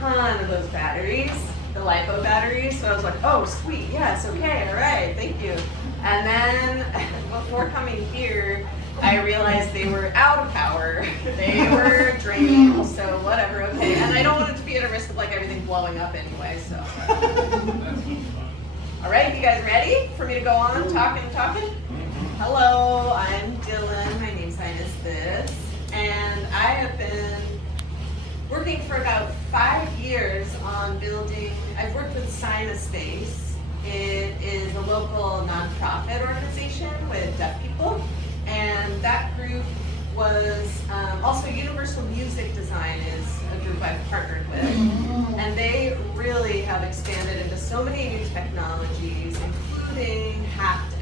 ton of those batteries, the LiPo batteries. So I was like, oh, sweet, yes, okay, all right, thank you. And then before coming here, I realized they were out of power. They were draining, so whatever, okay. And I don't want it to be at a risk of like everything blowing up anyway, so. All right, you guys ready for me to go on talking? Hello, I'm Dylan, my name sign is this, and I have been working for about 5 years on building, I've worked with Space. It is a local nonprofit organization with deaf people, and that group was also Universal Music Design is a group I've partnered with, and they really have expanded into so many new technologies, including haptics.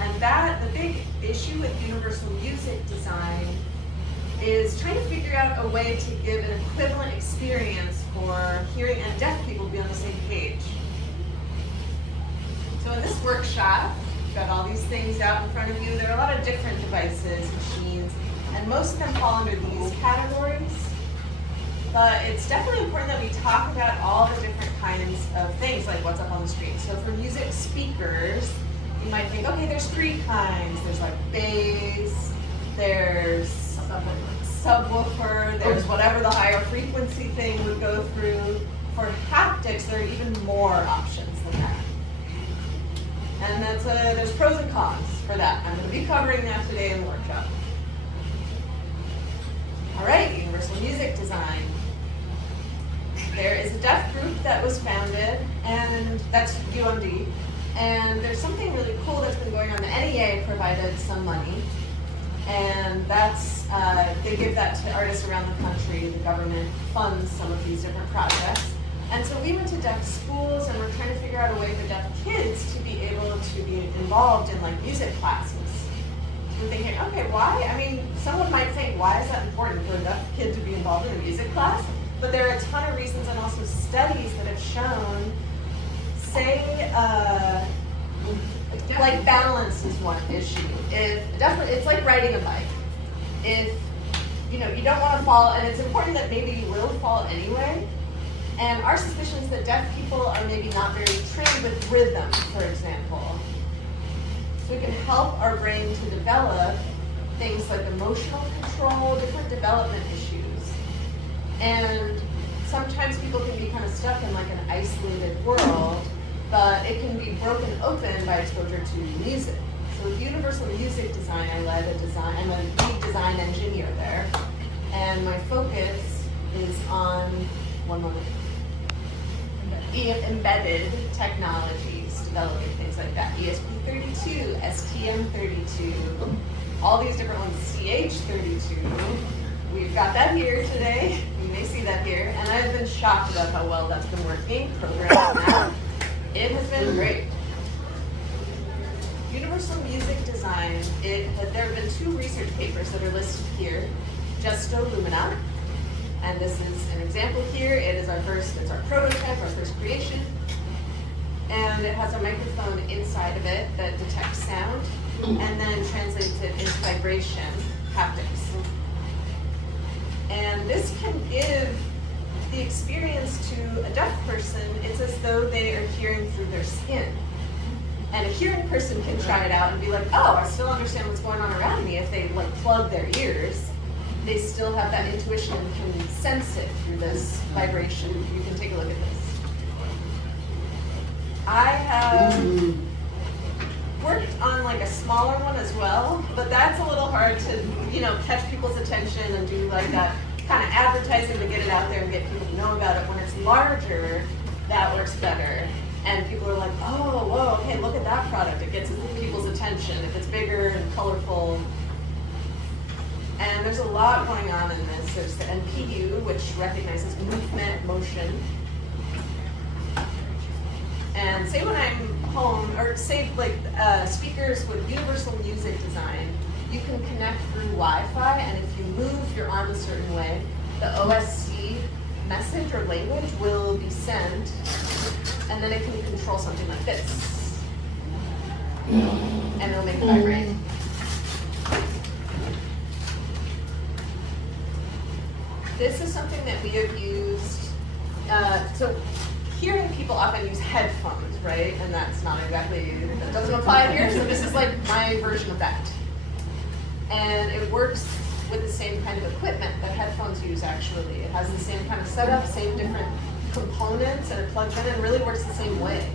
And the big issue with Universal Music Design is trying to figure out a way to give an equivalent experience for hearing and deaf people to be on the same page. So in this workshop, you've got all these things out in front of you. There are a lot of different devices, machines, and most of them fall under these categories. But it's definitely important that we talk about all the different kinds of things, like what's up on the screen. So for music speakers, you might think, okay, there's 3 kinds. There's like bass, there's subwoofer, there's whatever the higher frequency thing would go through. For haptics, there are even more options than that. And there's pros and cons for that. I'm going to be covering that today in the workshop. All right, Universal Music Design. There is a deaf group that was founded, and that's UMD. And there's something really cool that's been going on. The NEA provided some money, and they give that to artists around the country. The government funds some of these different projects. And so we went to deaf schools, and we're trying to figure out a way for deaf kids to be able to be involved in like music classes. So we're thinking, okay, why? I mean, someone might think, why is that important for a deaf kid to be involved in a music class? But there are a ton of reasons, and also studies that have shown, like balance is one issue. It's like riding a bike. If you don't want to fall, and it's important that maybe you will fall anyway. And our suspicion is that deaf people are maybe not very trained with rhythm, for example. So we can help our brain to develop things like emotional control, different development issues. And sometimes people can be kind of stuck in like an isolated world, but it can be broken open by exposure to music. So with Universal Music Design, I'm a lead design engineer there, and my focus is on, embedded technologies, developing things like that. ESP32, STM32, all these different ones, CH32. We've got that here today. You may see that here. And I've been shocked about how well that's been working, programming that. It has been great. Universal Music Design, there have been 2 research papers that are listed here. Justo Lumina, and this is an example here. It's our prototype, our first creation. And it has a microphone inside of it that detects sound and then translates it into vibration, haptics. And this can give the experience to a deaf person. It's as though they are hearing through their skin. And a hearing person can try it out and be like, oh, I still understand what's going on around me. If they like plug their ears, they still have that intuition and can sense it through this vibration. You can take a look at this. I have worked on like a smaller one as well, but that's a little hard to, catch people's attention and do like that kind of advertising to get it out there and get people to know about it. When it's larger, that works better. And people are like, oh, whoa, okay, look at that product. It gets people's attention if it's bigger and colorful. And there's a lot going on in this. There's the NPU, which recognizes movement, motion. And say when I'm home, or say like speakers with Universal Music Design, you can connect through Wi-Fi, and if you move your arm a certain way, the OSC message or language will be sent, and then it can control something like this. And it'll make it vibrate. This is something that we have used So hearing people often use headphones, right? And that's not exactly, that doesn't apply here, so this is like my version of that. And it works with the same kind of equipment that headphones use actually. It has the same kind of setup, same different components, and it plugs in and really works the same way.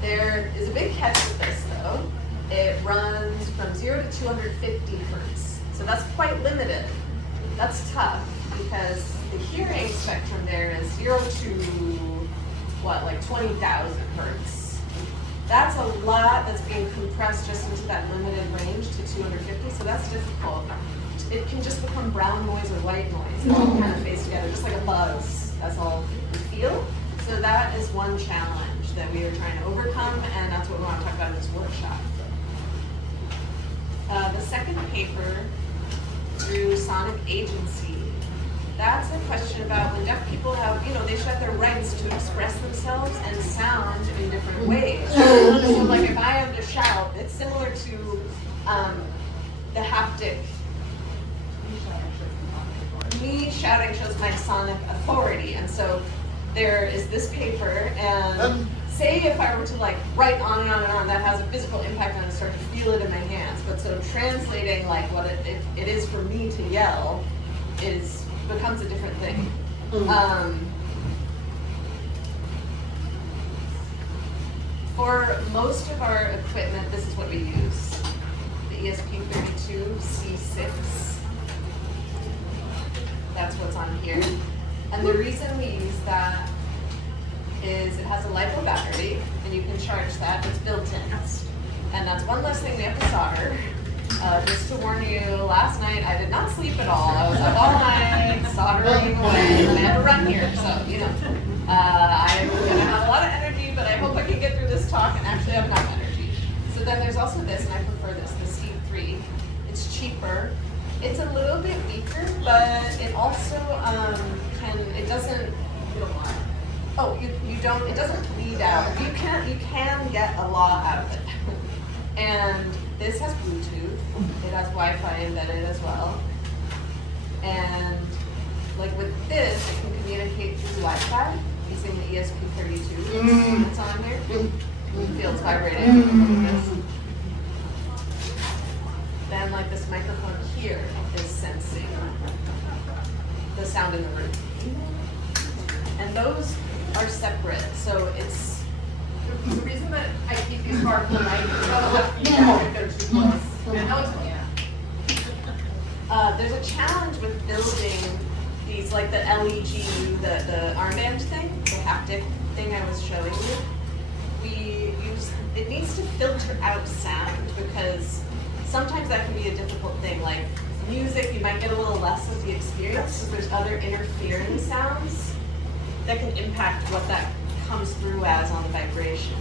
There is a big catch with this though. It runs from 0 to 250 hertz. So that's quite limited. That's tough because the hearing spectrum there is 0 to, what, like 20,000 hertz. That's a lot that's being compressed just into that limited range to 250, so that's difficult. It can just become brown noise or white noise. It all kind of fades together, just like a buzz. That's all you feel. So that is one challenge that we are trying to overcome, and that's what we want to talk about in this workshop. The second paper, through Sonic Agency, that's a question about when deaf people have, they should have their rights to express themselves and sound in different ways. So like if I am to shout, it's similar to the haptic. Me shouting shows my sonic authority, and so there is this paper, and say if I were to like write on and on and on, that has a physical impact on it, start to feel it in my hands. But so translating like what it is for me to yell becomes a different thing. For most of our equipment, this is what we use. The ESP32C6. That's what's on here. And the reason we use that is it has a LiPo battery, and you can charge that. It's built in. And that's one less thing we have to solder. Just to warn you, last night I did not sleep at all. I was up all night soldering away, and I had to run here. So, I'm going to have a lot of energy, but I hope I can get through this talk and actually have enough energy. So then there's also this, and I prefer this, the C3. It's cheaper. It's a little bit weaker, but it also it doesn't, it doesn't bleed out. You can get a lot out of it. And this has Bluetooth. It has Wi-Fi embedded as well. And like with this, it can communicate through Wi-Fi using the ESP32 that's on here. You feel it's vibrating. Then like this microphone here is sensing the sound in the room. And those are separate, so it's the reason that I keep these far from the mic is if they're too close. There's a challenge with building these, like the LEGU, the armband thing, the haptic thing I was showing you. It needs to filter out sound because sometimes that can be a difficult thing. Like music, you might get a little less of the experience because there's other interfering sounds that can impact what that comes through as on the vibration.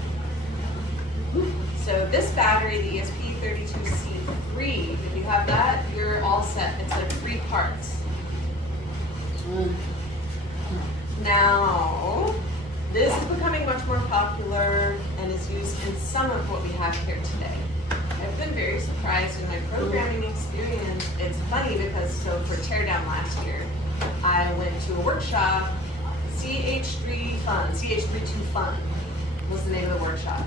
So this battery, the ESP32C3, if you have that, you're all set. It's like 3 parts. Now, this is becoming much more popular and is used in some of what we have here today. I've been very surprised in my programming experience. It's funny because, so for TearDown last year, I went to a workshop, CH3 2 Fun was the name of the workshop.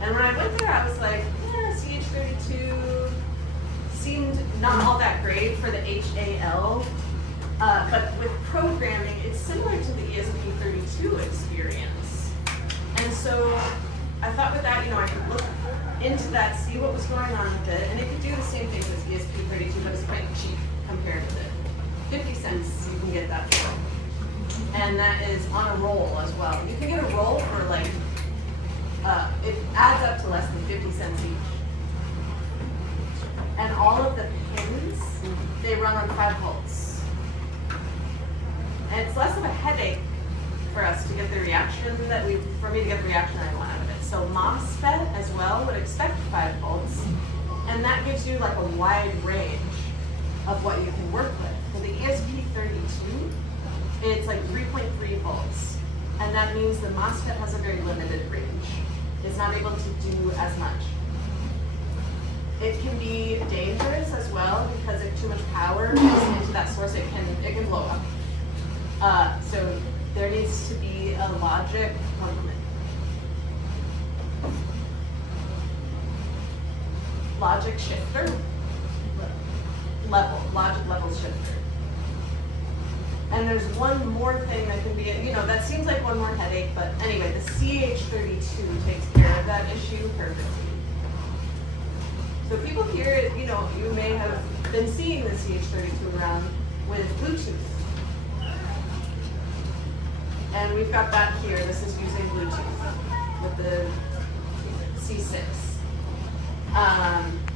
And when I went there, I was like, CH32 seemed not all that great for the HAL, but with programming, it's similar to the ESP32 experience. And so I thought with that, I could look into that, see what was going on with it, and it could do the same thing as ESP32, but it's quite cheap compared with it. 50 cents you can get that for. And that is on a roll as well. You can get a roll for like, it adds up to less than 50 cents each. And all of the pins, they run on 5 volts. And it's less of a headache for us to get the reaction for me to get the reaction I want out of it. So MOSFET as well would expect 5 volts. And that gives you like a wide range of what you can work with. For the ESP32, it's like 3.3 volts. And that means the MOSFET has a very limited range. It's not able to do as much. It can be dangerous as well because if too much power goes into that source, it can blow up. So there needs to be a logic, logic shifter, logic level shifter. And there's one more thing that can be, that seems like one more headache, but anyway, the CH32 takes care of that issue perfectly. So people hear it, you may have been seeing the CH32 around with Bluetooth. And we've got that here. This is using Bluetooth with the C6.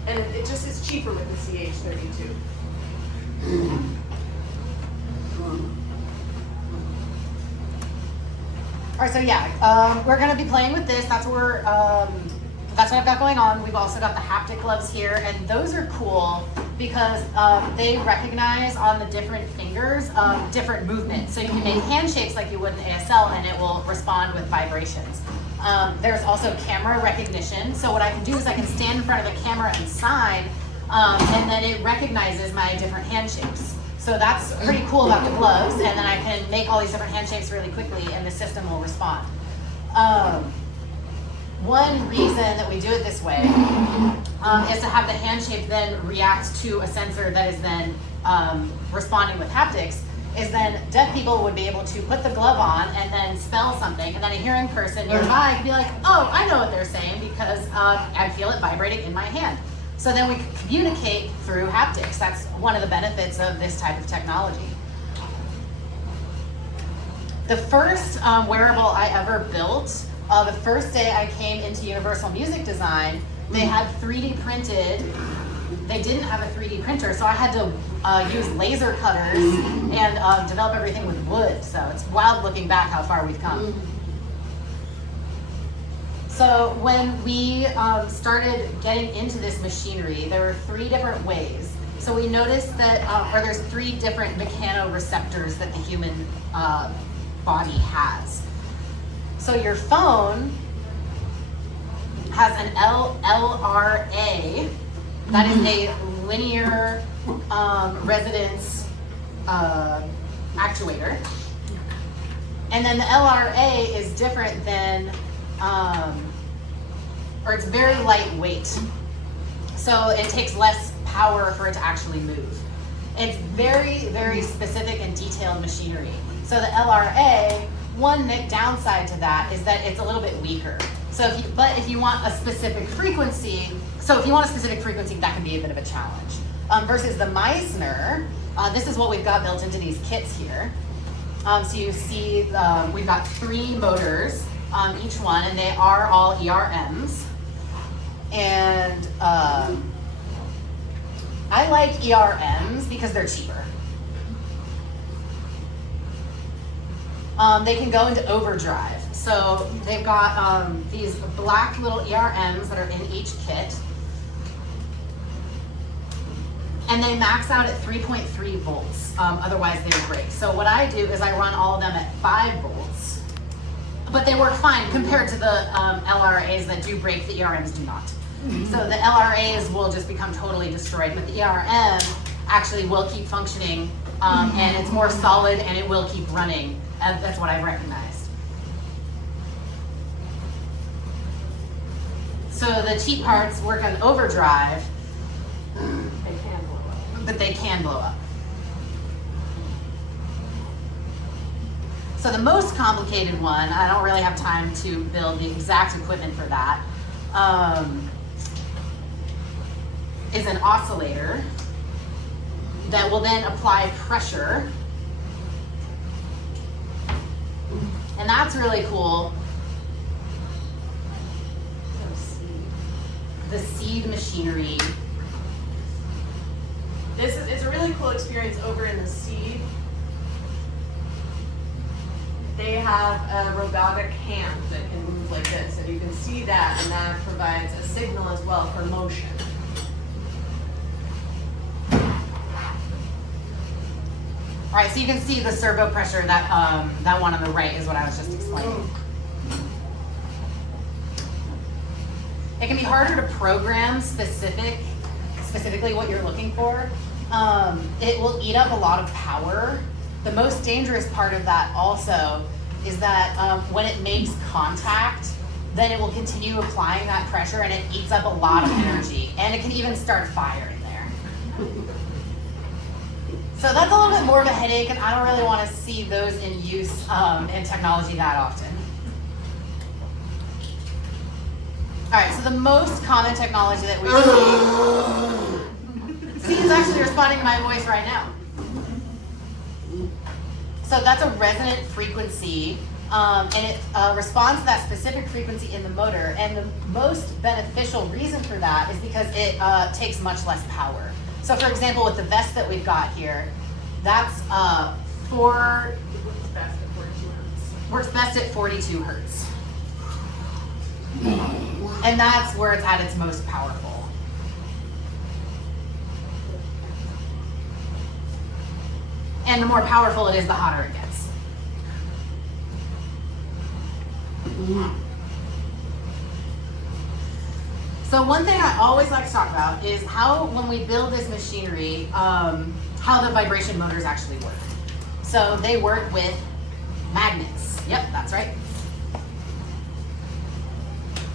And it just is cheaper with the CH32. All right, so yeah, we're gonna be playing with this. That's what I've got going on. We've also got the haptic gloves here, and those are cool because they recognize on the different fingers different movements. So you can make handshakes like you would in ASL, and it will respond with vibrations. There's also camera recognition. So what I can do is I can stand in front of the camera and sign, and then it recognizes my different handshakes. So that's pretty cool about the gloves, and then I can make all these different handshakes really quickly, and the system will respond. One reason that we do it this way is to have the handshake then react to a sensor that is then responding with haptics, is then deaf people would be able to put the glove on and then spell something, and then a hearing person nearby could be like, oh, I know what they're saying because I feel it vibrating in my hand. So then we can communicate through haptics. That's one of the benefits of this type of technology. The first wearable I ever built, the first day I came into Universal Music Design, they had 3D printed. They didn't have a 3D printer, so I had to use laser cutters and develop everything with wood. So it's wild looking back how far we've come. So when we started getting into this machinery, there were 3 different ways. So we noticed that, there's 3 different mechanoreceptors that the human body has. So your phone has an LRA, that is a linear resonance actuator. And then the LRA is different than, or it's very lightweight. So it takes less power for it to actually move. It's very, very specific and detailed machinery. So the LRA, one downside to that is that it's a little bit weaker. So if you want a specific frequency, that can be a bit of a challenge. Versus the Meissner, this is what we've got built into these kits here. So you see we've got 3 motors on each one, and they are all ERMs. And I like ERMs because they're cheaper. They can go into overdrive. So they've got these black little ERMs that are in each kit. And they max out at 3.3 volts, otherwise they would break. So what I do is I run all of them at 5 volts, but they work fine compared to the LRAs that do break, the ERMs do not. So the LRAs will just become totally destroyed, but the ERM actually will keep functioning, and it's more solid and it will keep running. That's what I've recognized. So the cheap parts work on overdrive, but they can blow up. So the most complicated one, I don't really have time to build the exact equipment for that, is an oscillator that will then apply pressure. And that's really cool. The seed machinery. It's a really cool experience over in the seed. They have a robotic hand that can move like this, and you can see that, and that provides a signal as well for motion. All right, so you can see the servo pressure, that one on the right is what I was just explaining. It can be harder to program specifically what you're looking for. It will eat up a lot of power. The most dangerous part of that also is that when it makes contact, then it will continue applying that pressure and it eats up a lot of energy, and it can even start a fire in there. So that's a little bit more of a headache, and I don't really want to see those in use in technology that often. All right, so the most common technology that we see is actually responding to my voice right now. So that's a resonant frequency, and it responds to that specific frequency in the motor. And the most beneficial reason for that is because it takes much less power. So for example, with the vest that we've got here, that's works best at 42 hertz. And that's where it's at its most powerful. And the more powerful it is, the hotter it gets. So one thing I always like to talk about is how, when we build this machinery, how the vibration motors actually work. So they work with magnets. Yep, that's right.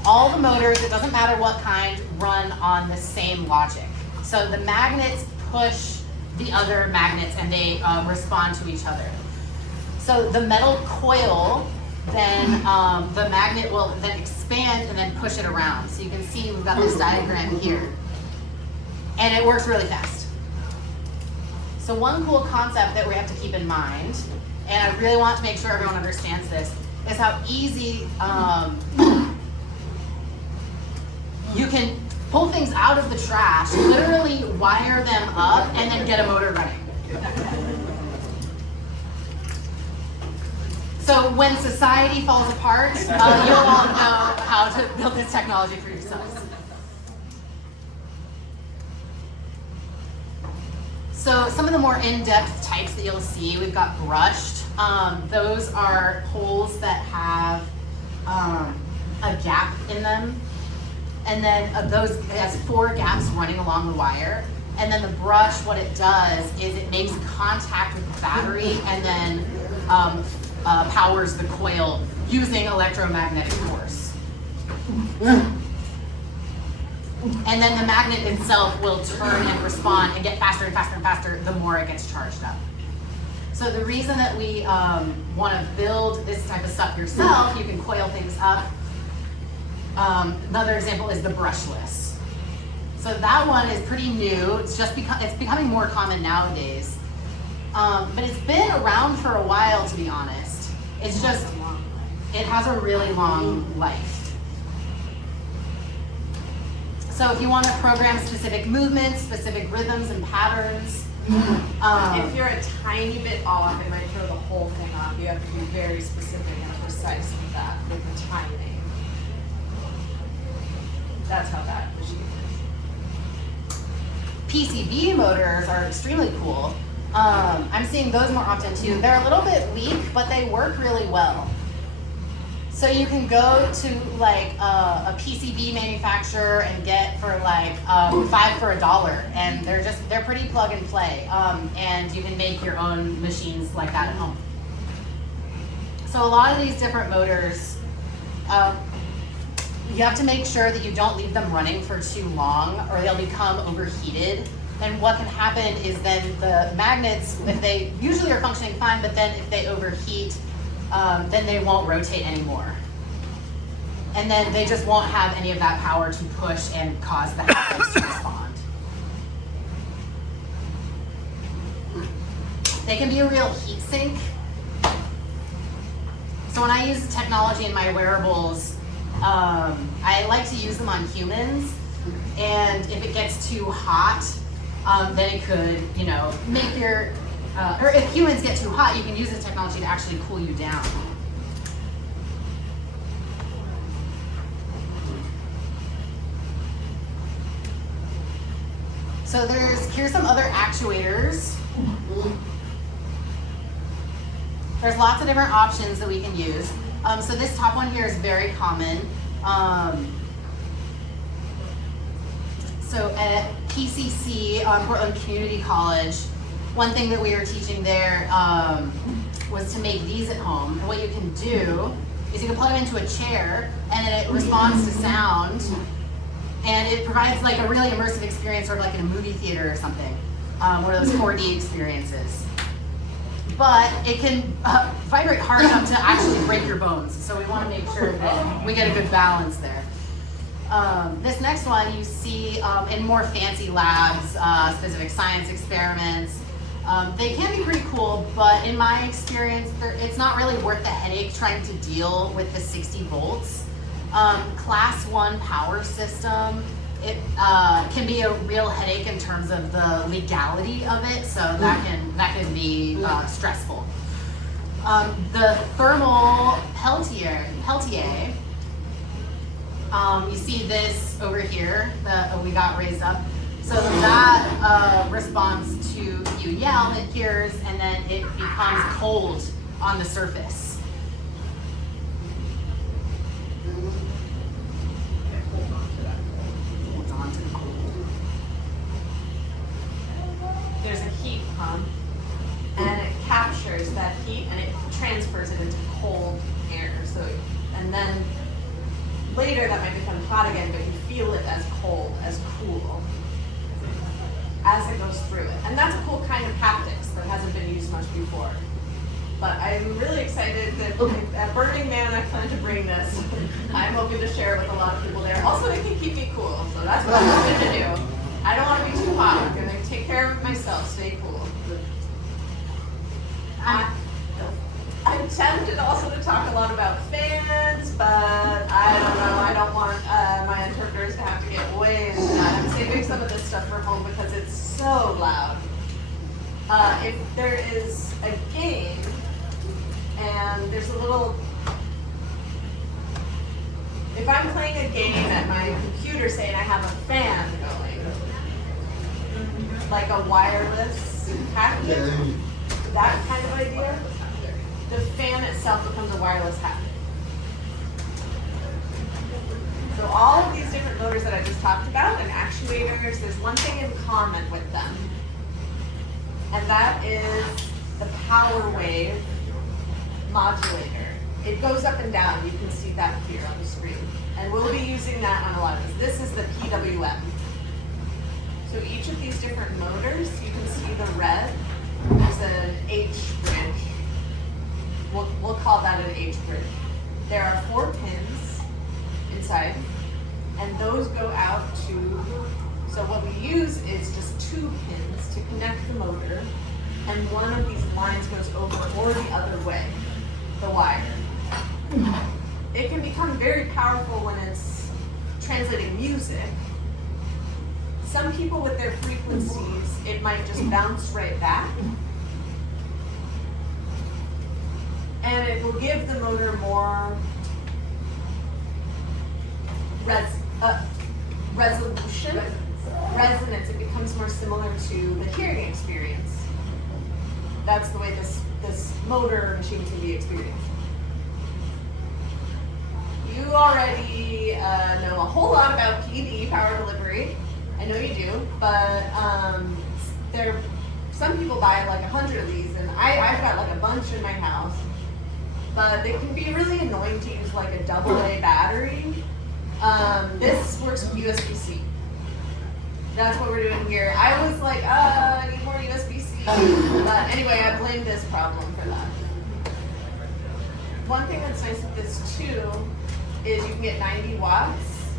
All the motors, it doesn't matter what kind, run on the same logic. So the magnets push the other magnets and they respond to each other. So the metal coil, then the magnet will then expand and then push it around. So you can see we've got this diagram here. And it works really fast. So one cool concept that we have to keep in mind, and I really want to make sure everyone understands this, is how easy you can pull things out of the trash, literally wire them up, and then get a motor running. So when society falls apart, you'll all know how to build this technology for yourselves. So some of the more in-depth types that you'll see, we've got brushed. Those are holes that have a gap in them. And then it has 4 gaps running along the wire. And then the brush, what it does is it makes contact with the battery and then powers the coil using electromagnetic force. And then the magnet itself will turn and respond and get faster and faster and faster the more it gets charged up. So the reason that we want to build this type of stuff yourself, you can coil things up. Another example is the brushless. So that one is pretty new. It's becoming more common nowadays. But it's been around for a while, to be honest. It's just, it has a really long life. So if you want to program specific movements, specific rhythms and patterns. If you're a tiny bit off, it might throw the whole thing off. You have to be very specific and precise with that, with the timing. That's how that machine is. PCB motors are extremely cool. I'm seeing those more often too. They're a little bit weak, but they work really well. So you can go to like a PCB manufacturer and get for like 5 for $1, and they're pretty plug and play. And you can make your own machines like that at home. So a lot of these different motors, you have to make sure that you don't leave them running for too long or they'll become overheated. And what can happen is then the magnets, if they usually are functioning fine, but then if they overheat, then they won't rotate anymore. And then they just won't have any of that power to push and cause the haptics to respond. They can be a real heat sink. So when I use technology in my wearables, I like to use them on humans. And if it gets too hot, then it could, make your, or if humans get too hot, you can use this technology to actually cool you down. So here's some other actuators. There's lots of different options that we can use. So this top one here is very common. So at PCC, Portland Community College, one thing that we were teaching there was to make these at home. And what you can do is you can plug them into a chair, and then it responds to sound, and it provides like a really immersive experience, sort of like in a movie theater or something, one of those 4D experiences. But it can vibrate hard enough to actually break your bones. So we want to make sure that we get a good balance there. This next one you see in more fancy labs, specific science experiments. They can be pretty cool, but in my experience, it's not really worth the headache trying to deal with the 60 volts. Class 1 power system, it can be a real headache in terms of the legality of it, so that can be stressful. The thermal Peltier, you see this over here that we got raised up. So that responds to you yell, it hears, and then it becomes cold on the surface. Hold on to the cold. There's a heat pump, and it captures that heat and it transfers it into cold air. So, and then later that might become hot again, but you feel it as cold, as cool, as it goes through it. And that's a cool kind of haptics that hasn't been used much before. But I'm really excited that at Burning Man I plan to bring this. I'm hoping to share it with a lot of people there. Also, it can keep me cool, so that's what I'm hoping to do. I don't want to be too hot. I'm going to take care of myself, stay cool. I'm tempted also to talk a lot about fans, but I don't know. I don't want my interpreters to have to get way into that. I'm saving some of this stuff for home because it's so loud. If there is a game, and there's a little, if I'm playing a game at my computer, say, and I have a fan going, like a wireless haptic, that kind of idea, the fan itself becomes a wireless haptic. So all of these different motors that I just talked about and actuators, there's one thing in common with them, and that is the power wave modulator. It goes up and down. You can see that here on the screen. And we'll be using that on a lot of this. This is the PWM. So each of these different motors, you can see the red. There's an H bridge. We'll call that an H bridge. There are 4 pins inside, and those go out to, so what we use is just 2 pins to connect the motor, and one of these lines goes over or the other way, the wire. It can become very powerful when it's translating music. Some people with their frequencies, it might just bounce right back. And it will give the motor more resolution, resonance. It becomes more similar to the hearing experience. That's the way this motor machine can be experienced. You already know a whole lot about PD, power delivery. I know you do, but some people buy like 100 of these, and I've got like a bunch in my house. But they can be really annoying to use like a AA battery. This works with USB-C. That's what we're doing here. I was like, I need more USB-C. But anyway, I blame this problem for that. One thing that's nice with this too is you can get 90 watts.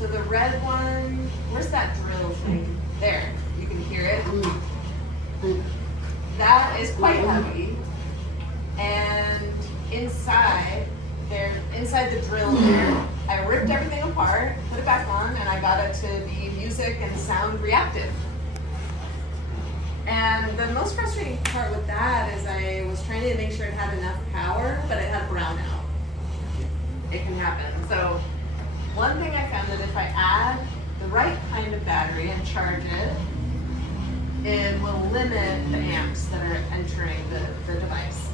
So the red one, where's that drill thing? There, you can hear it. That is quite heavy. And inside the drill there, I ripped everything apart, put it back on, and I got it to be music and sound reactive. And the most frustrating part with that is I was trying to make sure it had enough power, but it had brownout. It can happen. So one thing I found that if I add the right kind of battery and charge it, it will limit the amps that are entering the device.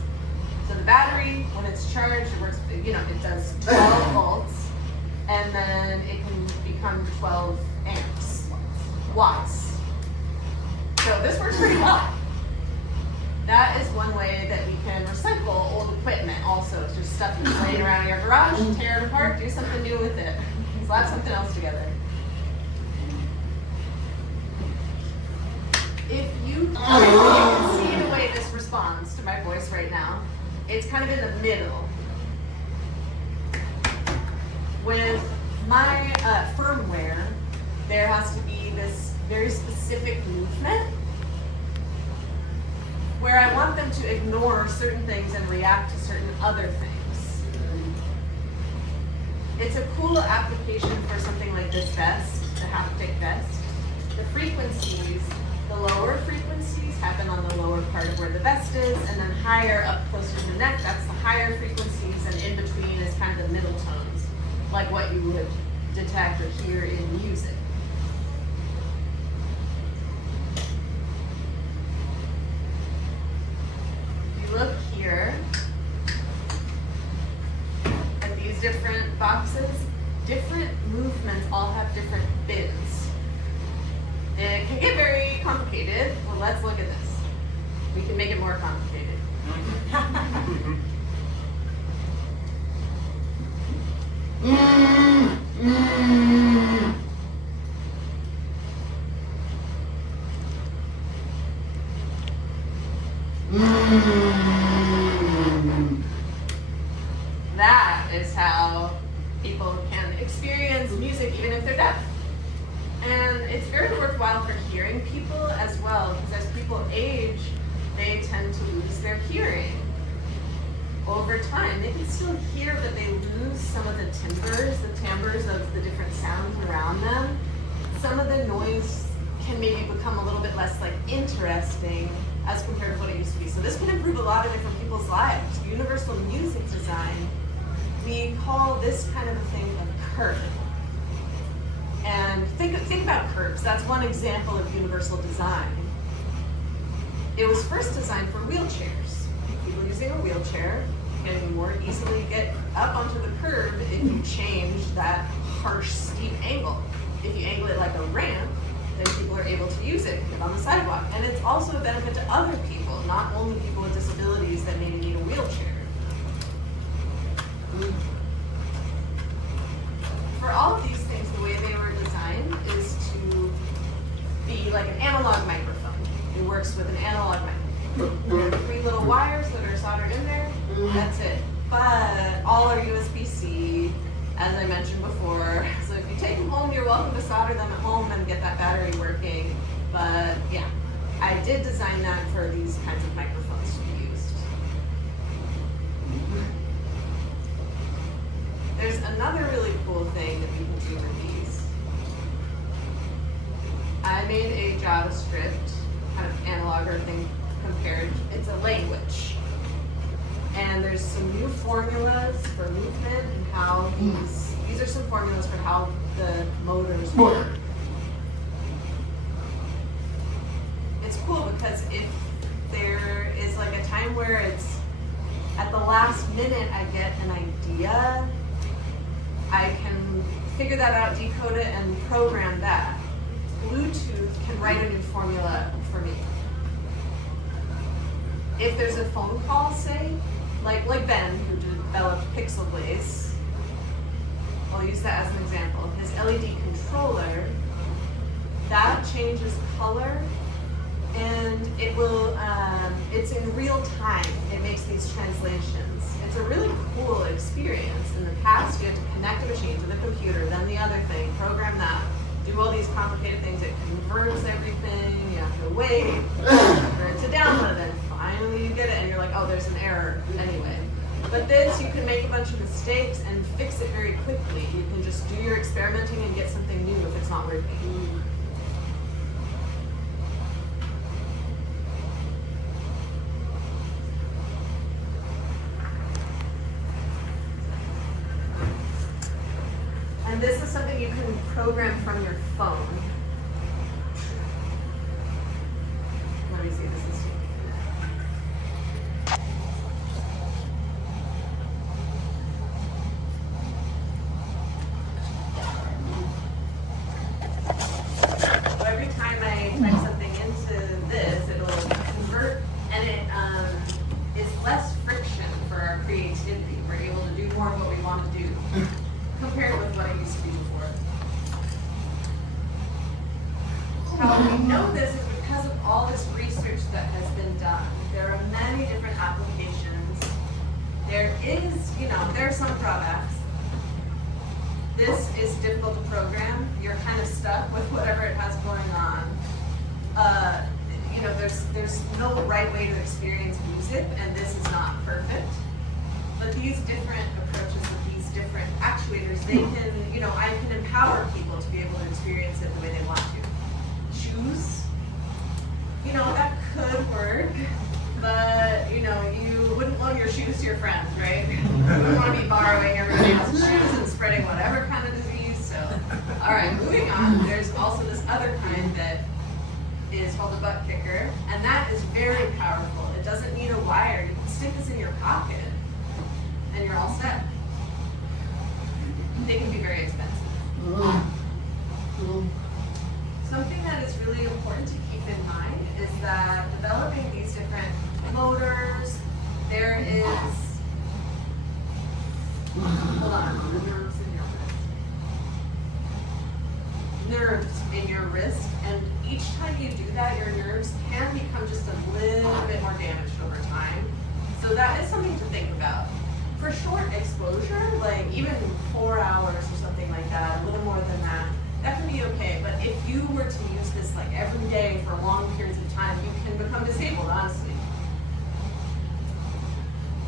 So the battery, when it's charged, it works, it does 12 volts, and then it can become 12 amps, watts. So this works pretty well. That is one way that we can recycle old equipment also. It's just stuff that's laying around in your garage, tear it apart, do something new with it. Slap something else together. If you can see the way this responds to my voice right now, it's kind of in the middle. With my firmware, there has to be this very specific movement where I want them to ignore certain things and react to certain other things. It's a cool application for something like this vest, the haptic vest. The frequencies, the lower frequencies happen on the lower part of where the vest is, and then higher up closer to the neck, that's the higher frequencies, and in between is kind of the middle tones, like what you would detect or hear in music. Look here at these different boxes. Different movements all have different bins. It can get very complicated. Well, let's look at this. We can make it more complicated. That is how people can experience music even if they're deaf. And it's very worthwhile for hearing people as well, because as people age, they tend to lose their hearing. Over time, they can still hear, but they lose some of the timbres of the different sounds around them. Some of the noise can maybe become a little bit less like interesting as compared to what it used to be. So this can improve a lot of different people's lives. Universal music design, we call this kind of a thing a curve. And think about curves. That's one example of universal design. It was first designed for wheelchairs. People using a wheelchair can more easily get up onto the curb if you change that harsh, steep angle. If you angle it like a ramp, then people are able to use it on the sidewalk. And it's also a benefit to other people, not only people with disabilities that maybe need a wheelchair. For all of these things, the way they were designed is to be like an analog microphone. It works with an analog microphone. There are 3 little wires that are soldered in there. That's it. But all are USB-C, as I mentioned before. So if you take them home, you're welcome to solder them at home and get that battery working. But yeah, I did design that for these kinds of microphones to be used. There's another really cool thing that we can do with these. I made a JavaScript kind of analoger thing compared. It's a language. And there's some new formulas for movement and how these are some formulas for how the motors work. It's cool because if there is like a time where it's at the last minute I get an idea, I can figure that out, decode it, and program that. Bluetooth can write a new formula for me. If there's a phone call, say, like Ben, who developed Pixel Blaze, I'll use that as an example. His LED controller, that changes color, and it will, it's in real time. It makes these translations. It's a really cool experience. In the past, you had to connect a machine to the computer, then the other thing, program that, do all these complicated things. It converts everything. You have to wait for it to download, and finally you get it, and you're like, oh, there's an error anyway. But this, you can make a bunch of mistakes and fix it very quickly. You can just do your experimenting and get something new if it's not working. And this is something you can program from your phone. Let me see, this is so every time I type something into this, creativity. We're able to do more of what we want to do compared with what it used to be before. How we know this is because of all this research that has been done. There are many different applications. There is, there are some drawbacks. This is difficult to program. You're kind of stuck with whatever it has going on. There's no right way to experience music, and this is not perfect. But these different approaches with these different actuators, they can, I can empower people to be able to experience it the way they want to. Shoes, that could work, but, you wouldn't loan your shoes to your friends, right? You wouldn't want to be borrowing everybody else's shoes and spreading whatever kind of disease, so. All right, moving on, there's also this other kind that is called a butt kicker, and that is very powerful. It doesn't need a wire. You can stick this in your pocket, and you're all set. They can be very expensive. Something that is really important to keep in mind is that developing these different motors, there is, hold on, nerves in your wrist, and each time you do that, your nerves can become just a little bit more damaged over time. So that is something to think about. For short exposure, like even 4 hours or something like that, a little more than that, that can be okay. But if you were to use this like every day for long periods of time, you can become disabled, honestly.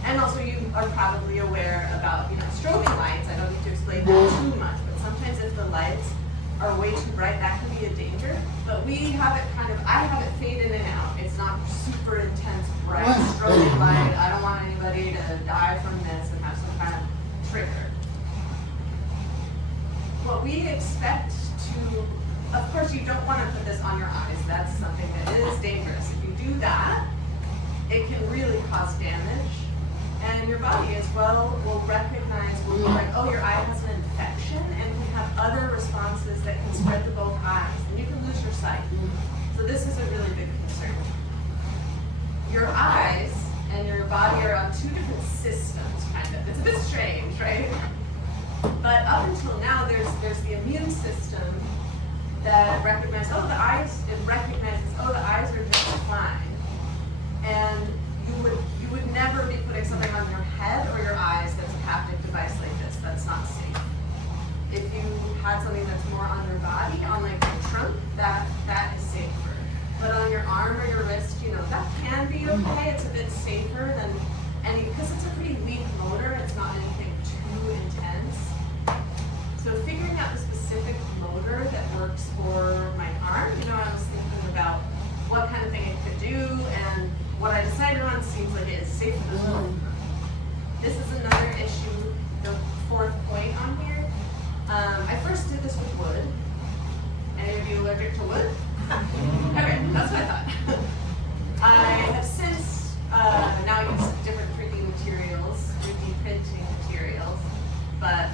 And also you are probably aware about, strobing lights. I don't need to explain that too much, but sometimes if the lights are way too bright, that can be a danger. But we have it I have it fade in and out. It's not super intense, bright strobing light. I don't want anybody to die from this and have some kind of trigger. What we expect to, of course, you don't want to put this on your eyes. That's something that is dangerous. If you do that, it can really cause damage. And your body as well will recognize, will be like, oh, your eye has an infection, and can have other responses that can spread to both eyes, and you can lose your sight. So this is a really big concern. Your eyes and your body are on two different systems, kind of. It's a bit strange, right? But up until now, there's the immune system that recognizes, the eyes are just fine. And you would never be putting something on your head or your eyes that's a haptic device like this. That's not safe. If you had something that's more on your body, on like your trunk, that is safer. But on your arm or your wrist, that can be okay. It's a bit safer than because it's a pretty weak motor. It's not anything too intense. So figuring out the specific motor that works for my arm, I was thinking about what kind of thing it could do, and what I decided on seems like it is safe for the home. This is another issue, the fourth point on here. I first did this with wood. Any of you allergic to wood? Okay, that's what I thought. I have since now used different 3D materials, 3D printing materials, but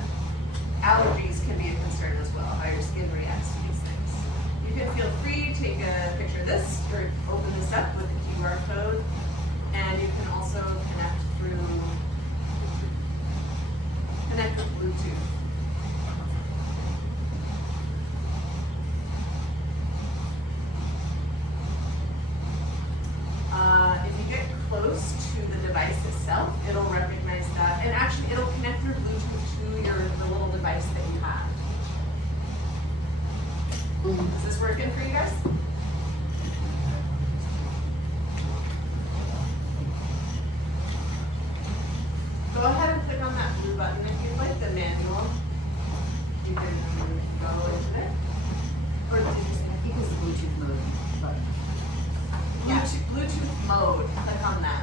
allergies can be a concern as well, how your skin reacts to these things. You can feel free to take a picture of this or open this up with the QR code, and you can also connect with Bluetooth. If you get close to the device itself, it'll recognize that, and actually it'll connect through Bluetooth to the little device that you have. Is this working for you guys? Go ahead and click on that blue button if you'd like, the manual. You can go into it. Or did you say, I think it's Bluetooth mode button. Yeah, Bluetooth mode, click on that.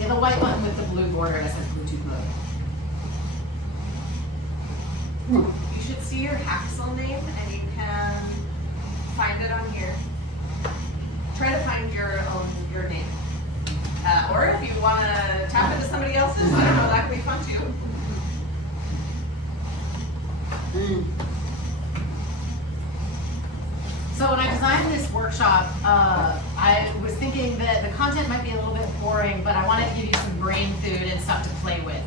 Yeah, the white button with the blue border that says Bluetooth mode. You should see your Haxel name, and you can find it on here. Try to find your name. Or if you want to tap into somebody else's, I don't know, that could be fun too. So when I designed this workshop, I was thinking that the content might be a little bit boring, but I wanted to give you some brain food and stuff to play with.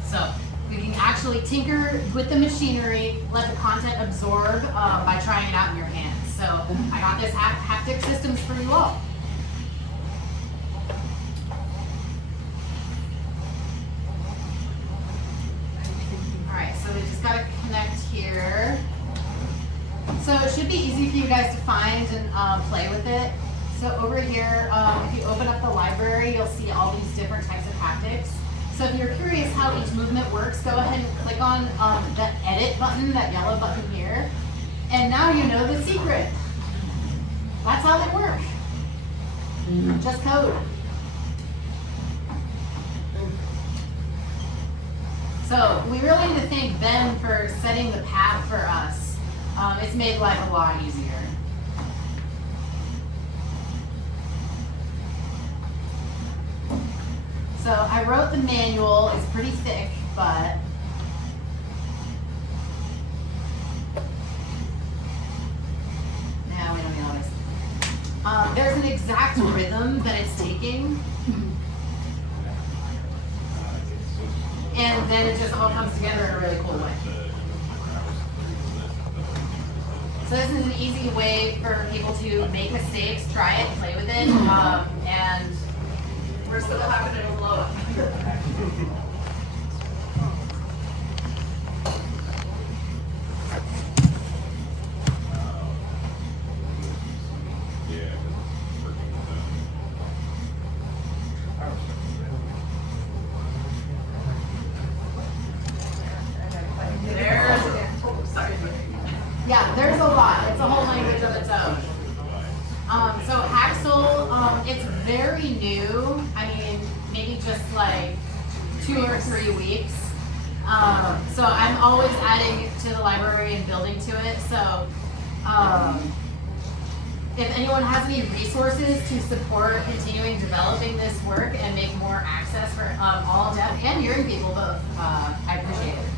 actually tinker with the machinery, let the content absorb by trying it out in your hands. So I got this haptic systems for you all. Alright, so we just got to connect here. So it should be easy for you guys to find and play with it. So over here, if you open up the library, you'll see all these different types of haptics. So if you're curious how each movement works, go ahead and click on the edit button, that yellow button here. And now you know the secret. That's how they work. Just code. So we really need to thank Ben for setting the path for us. It's made life a lot easier. So I wrote the manual. It's pretty thick, but yeah, we don't need all this. There's an exact rhythm that it's taking, and then it just all comes together in a really cool way. So this is an easy way for people to make mistakes, try it, play with it, and Worst that'll happen, it'll blow up. Yeah, there's a lot. It's a whole language of its own. So Haxel, it's very new. I mean, maybe just like 2 or 3 weeks. So I'm always adding to the library and building to it. So if anyone has any resources to support continuing developing this work and make more access for all deaf and hearing people both, I appreciate it.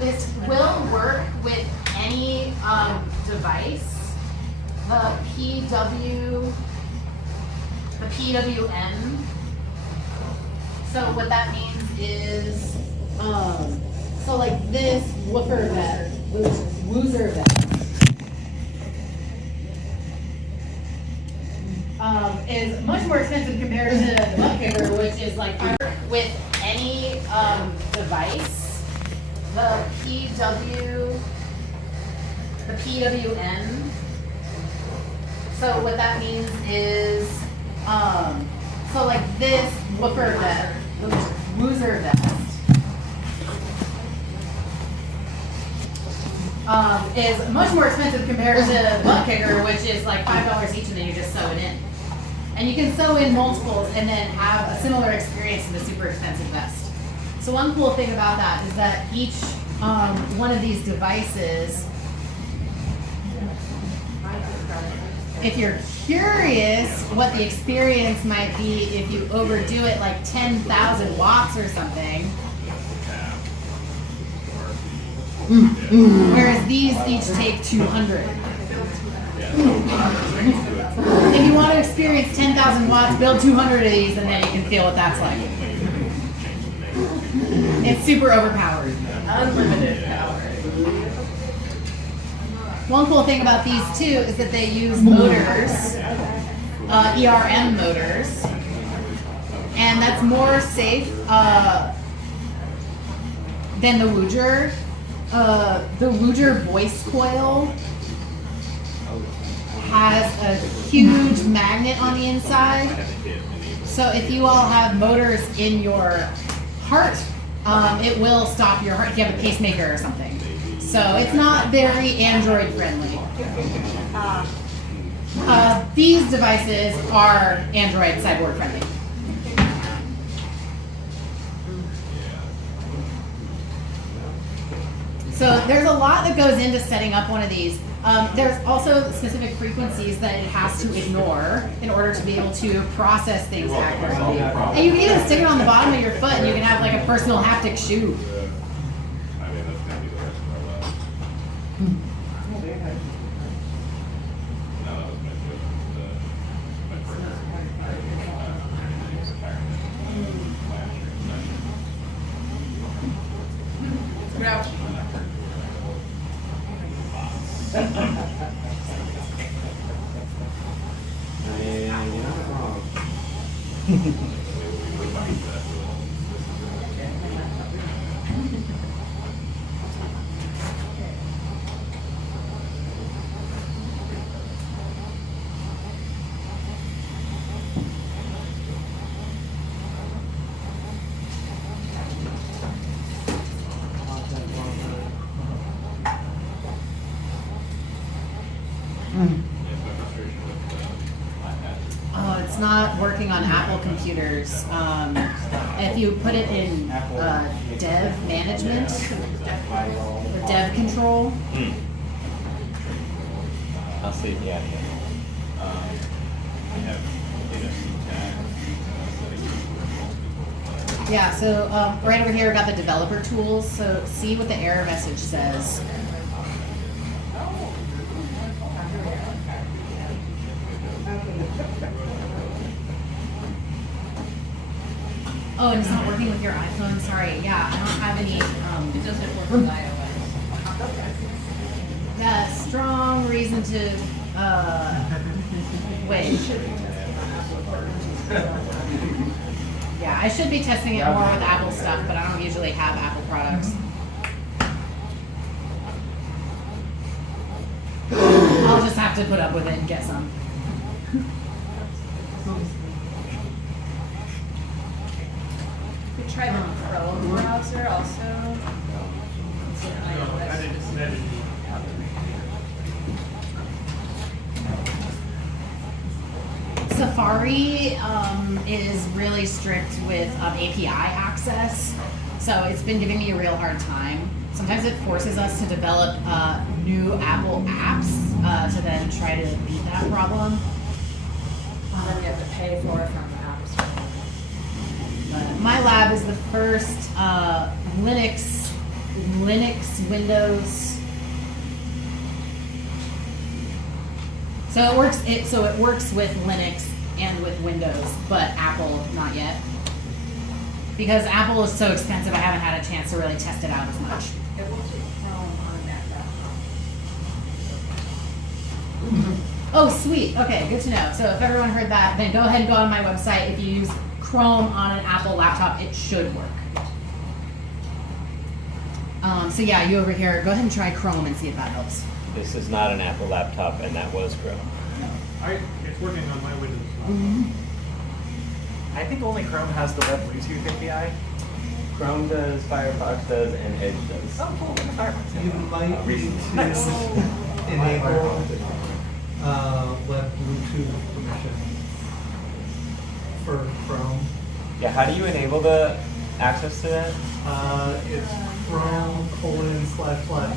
This will work with any device. The PWM. So what that means is, so like this woofer vest, woozer vest, is much more expensive compared to the butt kicker, which is like with any device. The PWM. So what that means is, so like this woofer vest, woozer vest, is much more expensive compared to the butt kicker, which is like $5 each, and then you just sew it in. And you can sew in multiples and then have a similar experience in the super expensive vest. So one cool thing about that is that each one of these devices, if you're curious what the experience might be if you overdo it like 10,000 watts or something, whereas these each take 200. If you want to experience 10,000 watts, build 200 of these and then you can feel what that's like. It's super overpowered. Unlimited power. One cool thing about these too is that they use motors, ERM motors, and that's more safe than the Wooger. The Wooger voice coil has a huge magnet on the inside. So if you all have motors in your heart, it will stop your heart if you have a pacemaker or something. So it's not very Android friendly. These devices are Android cyborg friendly. So there's a lot that goes into setting up one of these. There's also specific frequencies that it has to ignore in order to be able to process things accurately. And you can even stick it on the bottom of your foot and you can have like a personal haptic shoe. Oh, it's not working on Apple computers. If you put it in dev management or dev control. I'll see. Yeah. Yeah, so right over here, I got the developer tools. So see what the error message says. Oh, and it's not working with your iPhone. Sorry. Yeah, I don't have any. It doesn't work with iOS. Yeah, strong reason to wait. Yeah, I should be testing it more with Apple stuff, but I don't usually have Apple products. I'll just have to put up with it and get some. You could try the Chrome browser also. It's an iOS. Safari is really strict with API access, so it's been giving me a real hard time. Sometimes it forces us to develop new Apple apps to then try to beat that problem. And then you have to pay for it from the App Store. But my lab is the first Linux, Windows. So it works with Linux and with Windows, but Apple not yet. Because Apple is so expensive, I haven't had a chance to really test it out as much. It will take Chrome on that laptop. Oh, sweet. Okay, good to know. So if everyone heard that, then go ahead and go on my website. If you use Chrome on an Apple laptop, it should work. So yeah, you over here, go ahead and try Chrome and see if that helps. This is not an Apple laptop, and that was Chrome. It's working on my Windows. I think only Chrome has the Web Bluetooth API. Chrome does, Firefox does, and Edge does. Oh, cool. Look at Firefox. You might need to Nice. enable web Bluetooth permission for Chrome. Yeah, how do you enable the access to that? It's Chrome //flags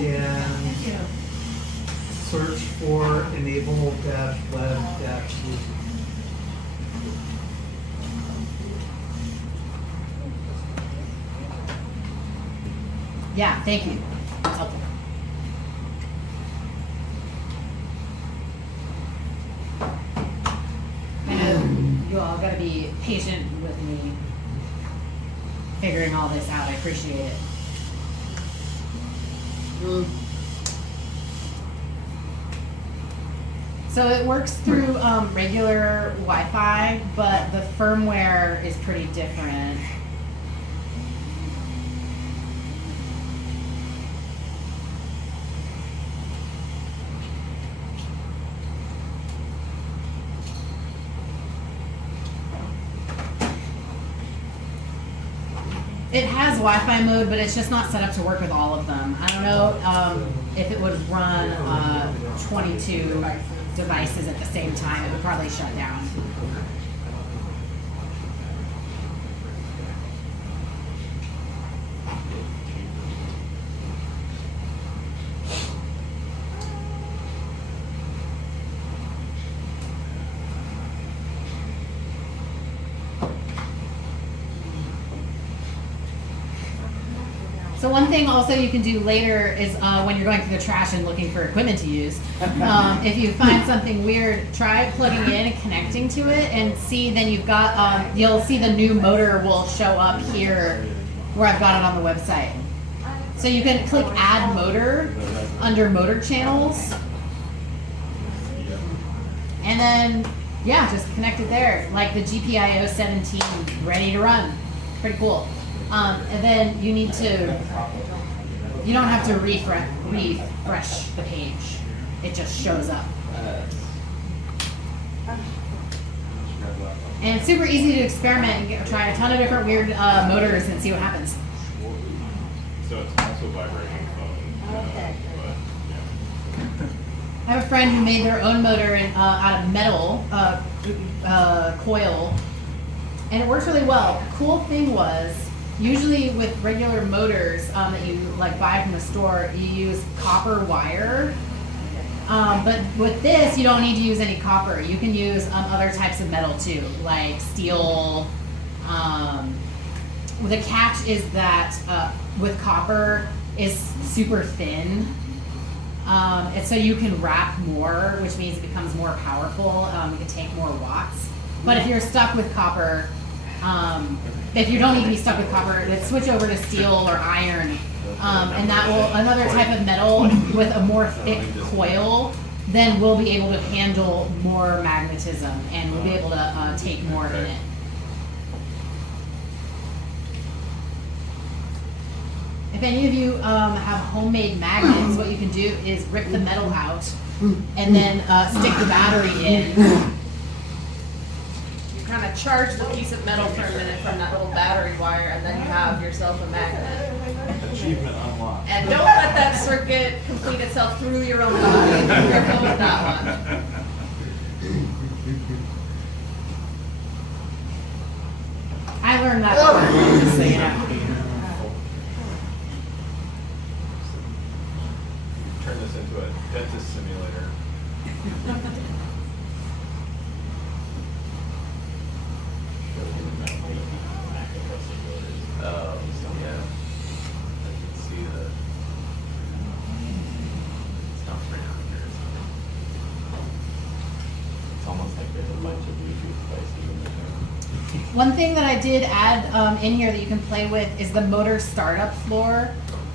and search for enable-web-Bluetooth. Yeah, thank you. That's helpful. I know you all gotta be patient with me figuring all this out. I appreciate it. So it works through regular Wi-Fi, but the firmware is pretty different. It has Wi-Fi mode, but it's just not set up to work with all of them. I don't know if it would run 22 devices at the same time. It would probably shut down. So one thing also you can do later is when you're going through the trash and looking for equipment to use, if you find something weird, try plugging in and connecting to it and see, then you've got, you'll see the new motor will show up here where I've got it on the website. So you can click add motor under motor channels. And then Yeah, just connect it there. Like the GPIO 17, ready to run. Pretty cool. And then you need to, you don't have to refresh the page. It just shows up. And it's super easy to experiment and try a ton of different weird motors and see what happens. So it's also vibrating phone. Okay. But yeah. I have a friend who made their own motor out of metal coil, and it works really well. Cool thing was, usually with regular motors that you like buy from the store, you use copper wire. But with this, you don't need to use any copper. You can use other types of metal too, like steel. The catch is that with copper is super thin. And so you can wrap more, which means it becomes more powerful. It can take more watts. But if you're stuck with copper, if you don't need to be stuck with copper, then switch over to steel or iron. And that will, another type of metal with a more thick coil, then we'll be able to handle more magnetism and we'll be able to take more in it. If any of you have homemade magnets, what you can do is rip the metal out and then stick the battery in. You kind of charge the piece of metal for a minute from that little battery wire, and then you have yourself a magnet. Achievement unlocked. And don't let that circuit complete itself through your own body. Be careful with that one. I learned that part, just so you know. Turn this into a dentist simulator. Oh, yeah. I can see the stuff right out here or something. It's almost like there's a bunch of Bluetooth devices in there. One thing that I did add in here that you can play with is the motor startup floor.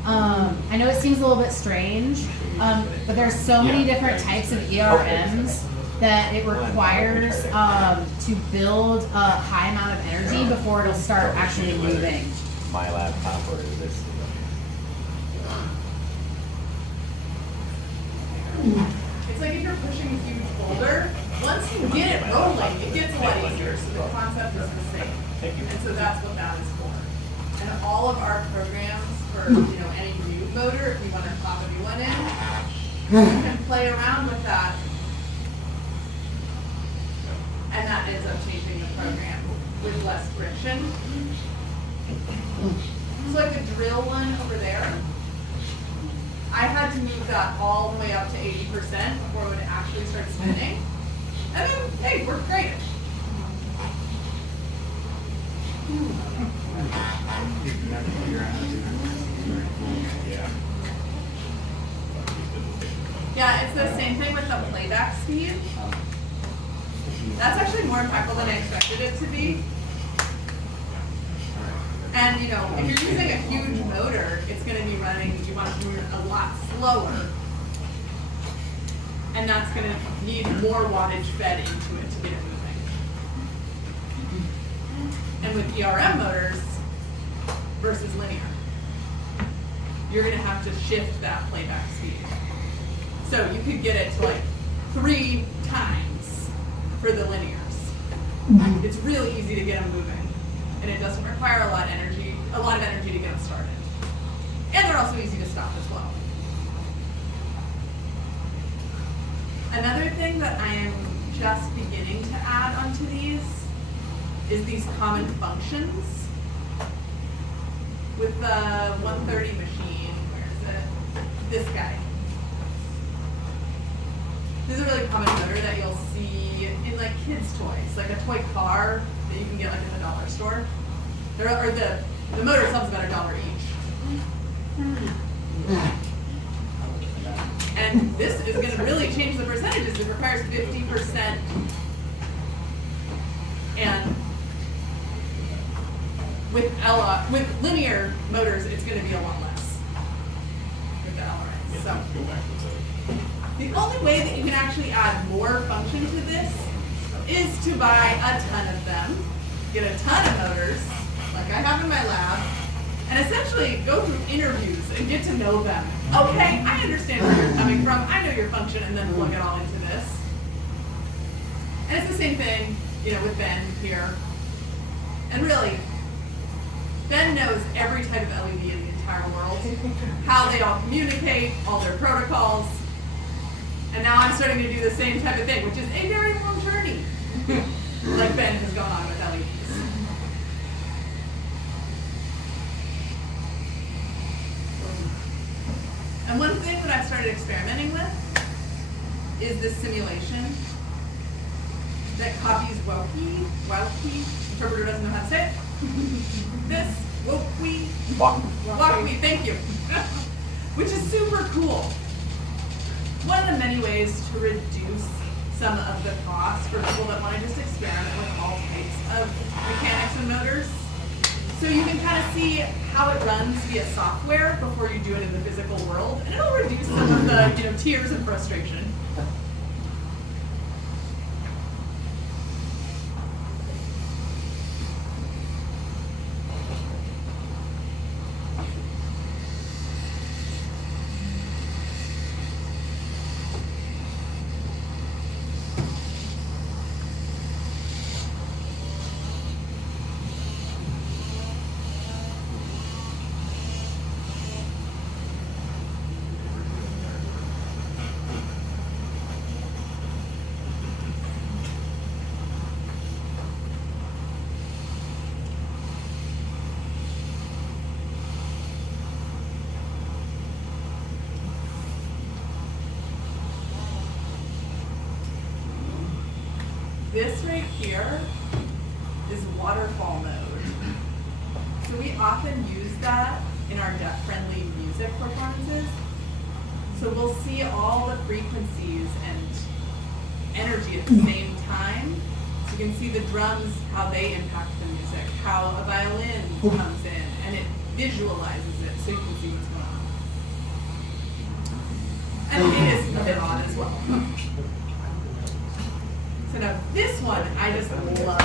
I know it seems a little bit strange, but there's so many different types of ERMs that it requires to build a high amount of energy before it'll start actually moving. My laptop or this. It's like if you're pushing a huge boulder, once you get it rolling, it gets a lot easier. So the concept is the same. And so that's what that is for. And all of our programs for any new motor, if we want to pop a new one in, you can play around with that. And that ends up changing the program with less friction. So like the drill one over there, I had to move that all the way up to 80% before it would actually start spinning. And then, hey, it worked great. Yeah, it's the same thing with the playback speed. That's actually more impactful than I expected it to be. And if you're using a huge motor, it's going to be running, you want to run a lot slower. And that's going to need more wattage fed into it to get it moving. And with ERM motors versus linear, you're going to have to shift that playback speed. So you could get it to like 3 times for the linears. It's really easy to get them moving. And it doesn't require a lot of energy to get them started. And they're also easy to stop as well. Another thing that I am just beginning to add onto these is these common functions. With the 130 machine, where is it? This guy. This is a really common motor that you'll see in like kids' toys, like a toy car that you can get like in the dollar store. The motor itself is about $1 each. And this is going to really change the percentages. It requires 50%. And with linear motors, it's going to be a lot less. With the LRS. So the only way that you can actually add more function to this is to buy a ton of them, get a ton of motors, like I have in my lab, and essentially go through interviews and get to know them. Okay, I understand where you're coming from, I know your function, and then plug it all into this. And it's the same thing, with Ben here. And really, Ben knows every type of LED in the entire world, how they all communicate, all their protocols. And now I'm starting to do the same type of thing, which is a very long journey, like Ben has gone on with LEDs. And one thing that I've started experimenting with is this simulation that copies Wokey, interpreter doesn't know how to say it. This, Wokey, thank you. Which is super cool. One of the many ways to reduce some of the costs for people that want to just experiment with all types of mechanics and motors. So you can kind of see how it runs via software before you do it in the physical world, and it'll reduce some of the tears and frustration. This right here is waterfall mode. So we often use that in our deaf-friendly music performances. So we'll see all the frequencies and energy at the same time. So you can see the drums, how they impact the music, how a violin comes in, and it visualizes it so you can see what's going on. And it is a bit odd as well. So now this one, I just love.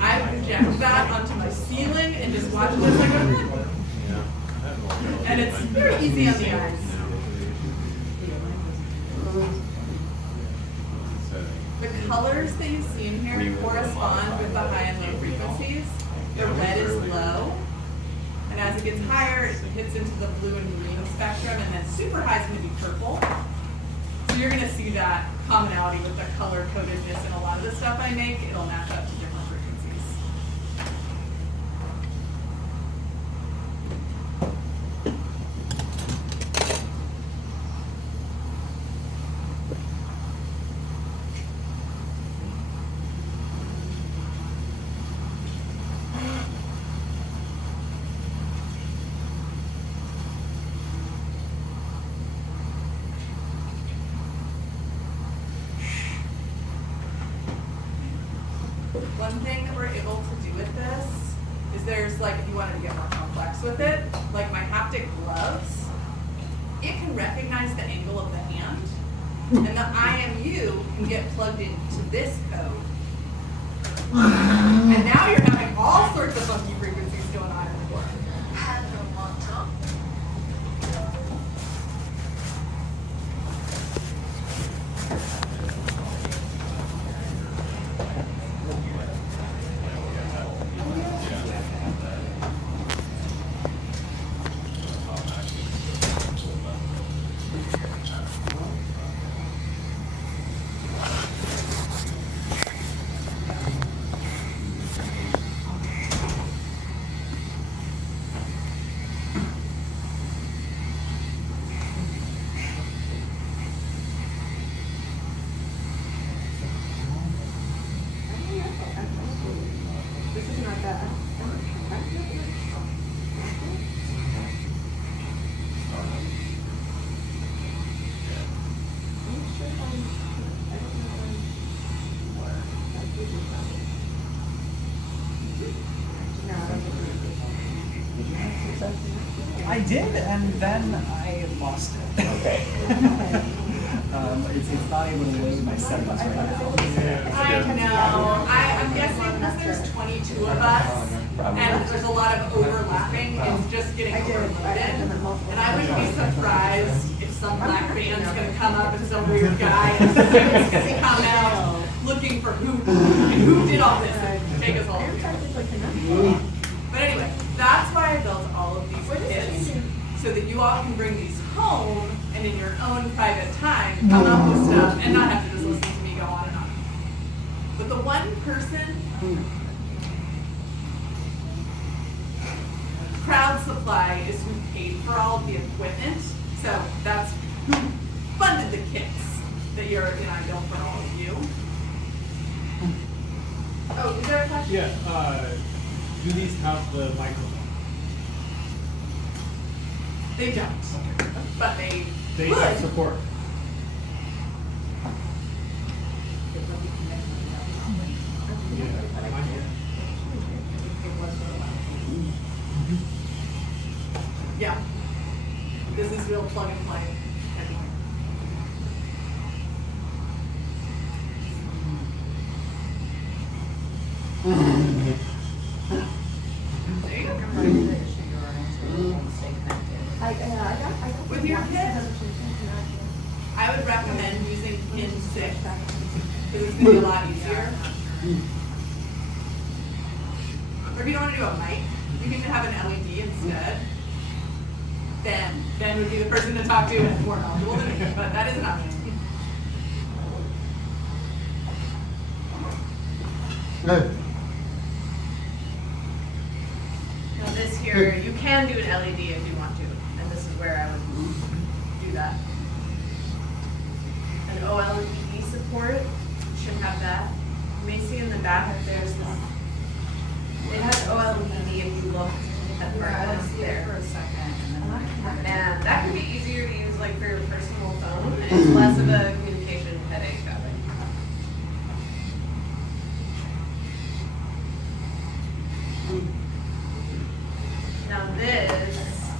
I project that onto my ceiling and just watch it as I go. And it's very easy on the eyes. The colors that you see in here correspond with the high and low frequencies. The red is low, and as it gets higher, it hits into the blue and green spectrum, and then super high is going to be purple. So you're going to see that commonality with the color codedness in a lot of the stuff I make. It'll match up to different frequencies. One thing that we're able to do with this is there's if you wanted to get more complex with it, like my haptic gloves, it can recognize the angle of the hand, and the IMU can get plugged into this code. And now you're having all sorts of funky frequencies going on in the board. I did, and then I lost it. Okay. It's not able to load my settings right now. I know. I'm guessing because there's 22 of us and there's a lot of overlapping, it's just getting overloaded. And I wouldn't be surprised if some black fan's gonna come up and some weird guy and come out looking for who did all this and take us all. But anyway, that's why I built all of these kits, so that you all can bring these home and in your own private time come up with stuff and not have to just listen to me go on and on. But the one person, Crowd Supply is who paid for all of the equipment, so that's who funded the kits that I built for all of you. Oh, is there a question? Yeah, do these have the microphone? They don't, but they They have would. support. Yeah, mine here. Yeah. This is real plug and play. There you go. With your kids, I would recommend using pin 6 because it's going to be a lot easier. Or if you don't want to do a mic, you can have an LED instead. Ben would be the person to talk to and more knowledgeable than me, but that is an option. Now this here, you can do an LED if you want to, and this is where I would do that. An OLED support, should have that. You may see in the back if there's this, it has OLED if you look at the brightness there. For a second, And that can be easier to use like for your personal phone, and it's less of a communication headache that way. Now this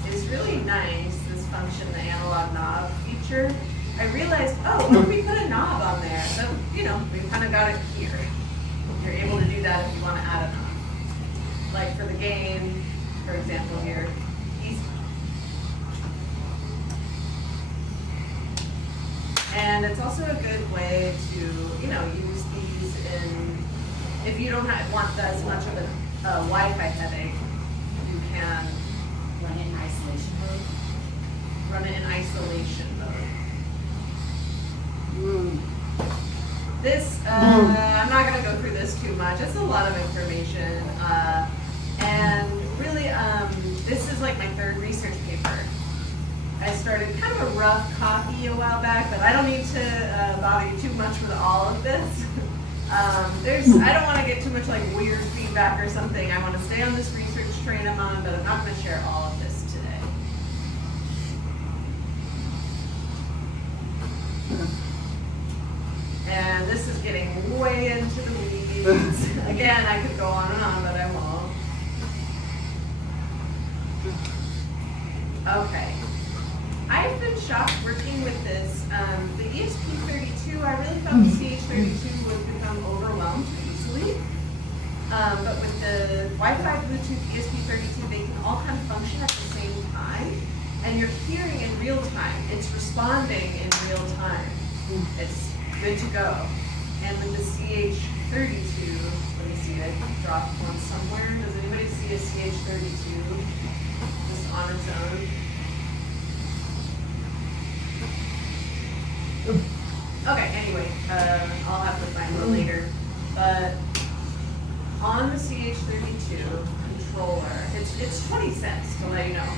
is really nice, this function, the analog knob feature. I realized, oh, what if we put a knob on there? So, we've kind of got it here. You're able to do that if you want to add a knob. Like for the game, for example here, easy. And it's also a good way to, use these in, if you don't want as much of a Wi-Fi headache, you can run it in isolation mode. run it in isolation mode. This, I'm not going to go through this too much. It's a lot of information. And really, this is like my third research paper. I started kind of a rough copy a while back, but I don't need to bother you too much with all of this. I don't want to get too much like weird feedback or something. I want to stay on this research train I'm on, but I'm not going to share all of this today. And this is getting way into the weeds. Again, I could go on and on, but I won't. Okay. I've been shocked working with this. The ESP32, I really thought the CH32 would become overwhelmed easily. But with the Wi-Fi, Bluetooth, ESP32, they can all kind of function at the same time. And you're hearing in real time. It's responding in real time. It's good to go. And with the CH32, let me see, I dropped one somewhere. Does anybody see a CH32 just on its own? Okay, anyway, I'll have to find one later. But on the CH32 controller, it's 20 cents to let you know.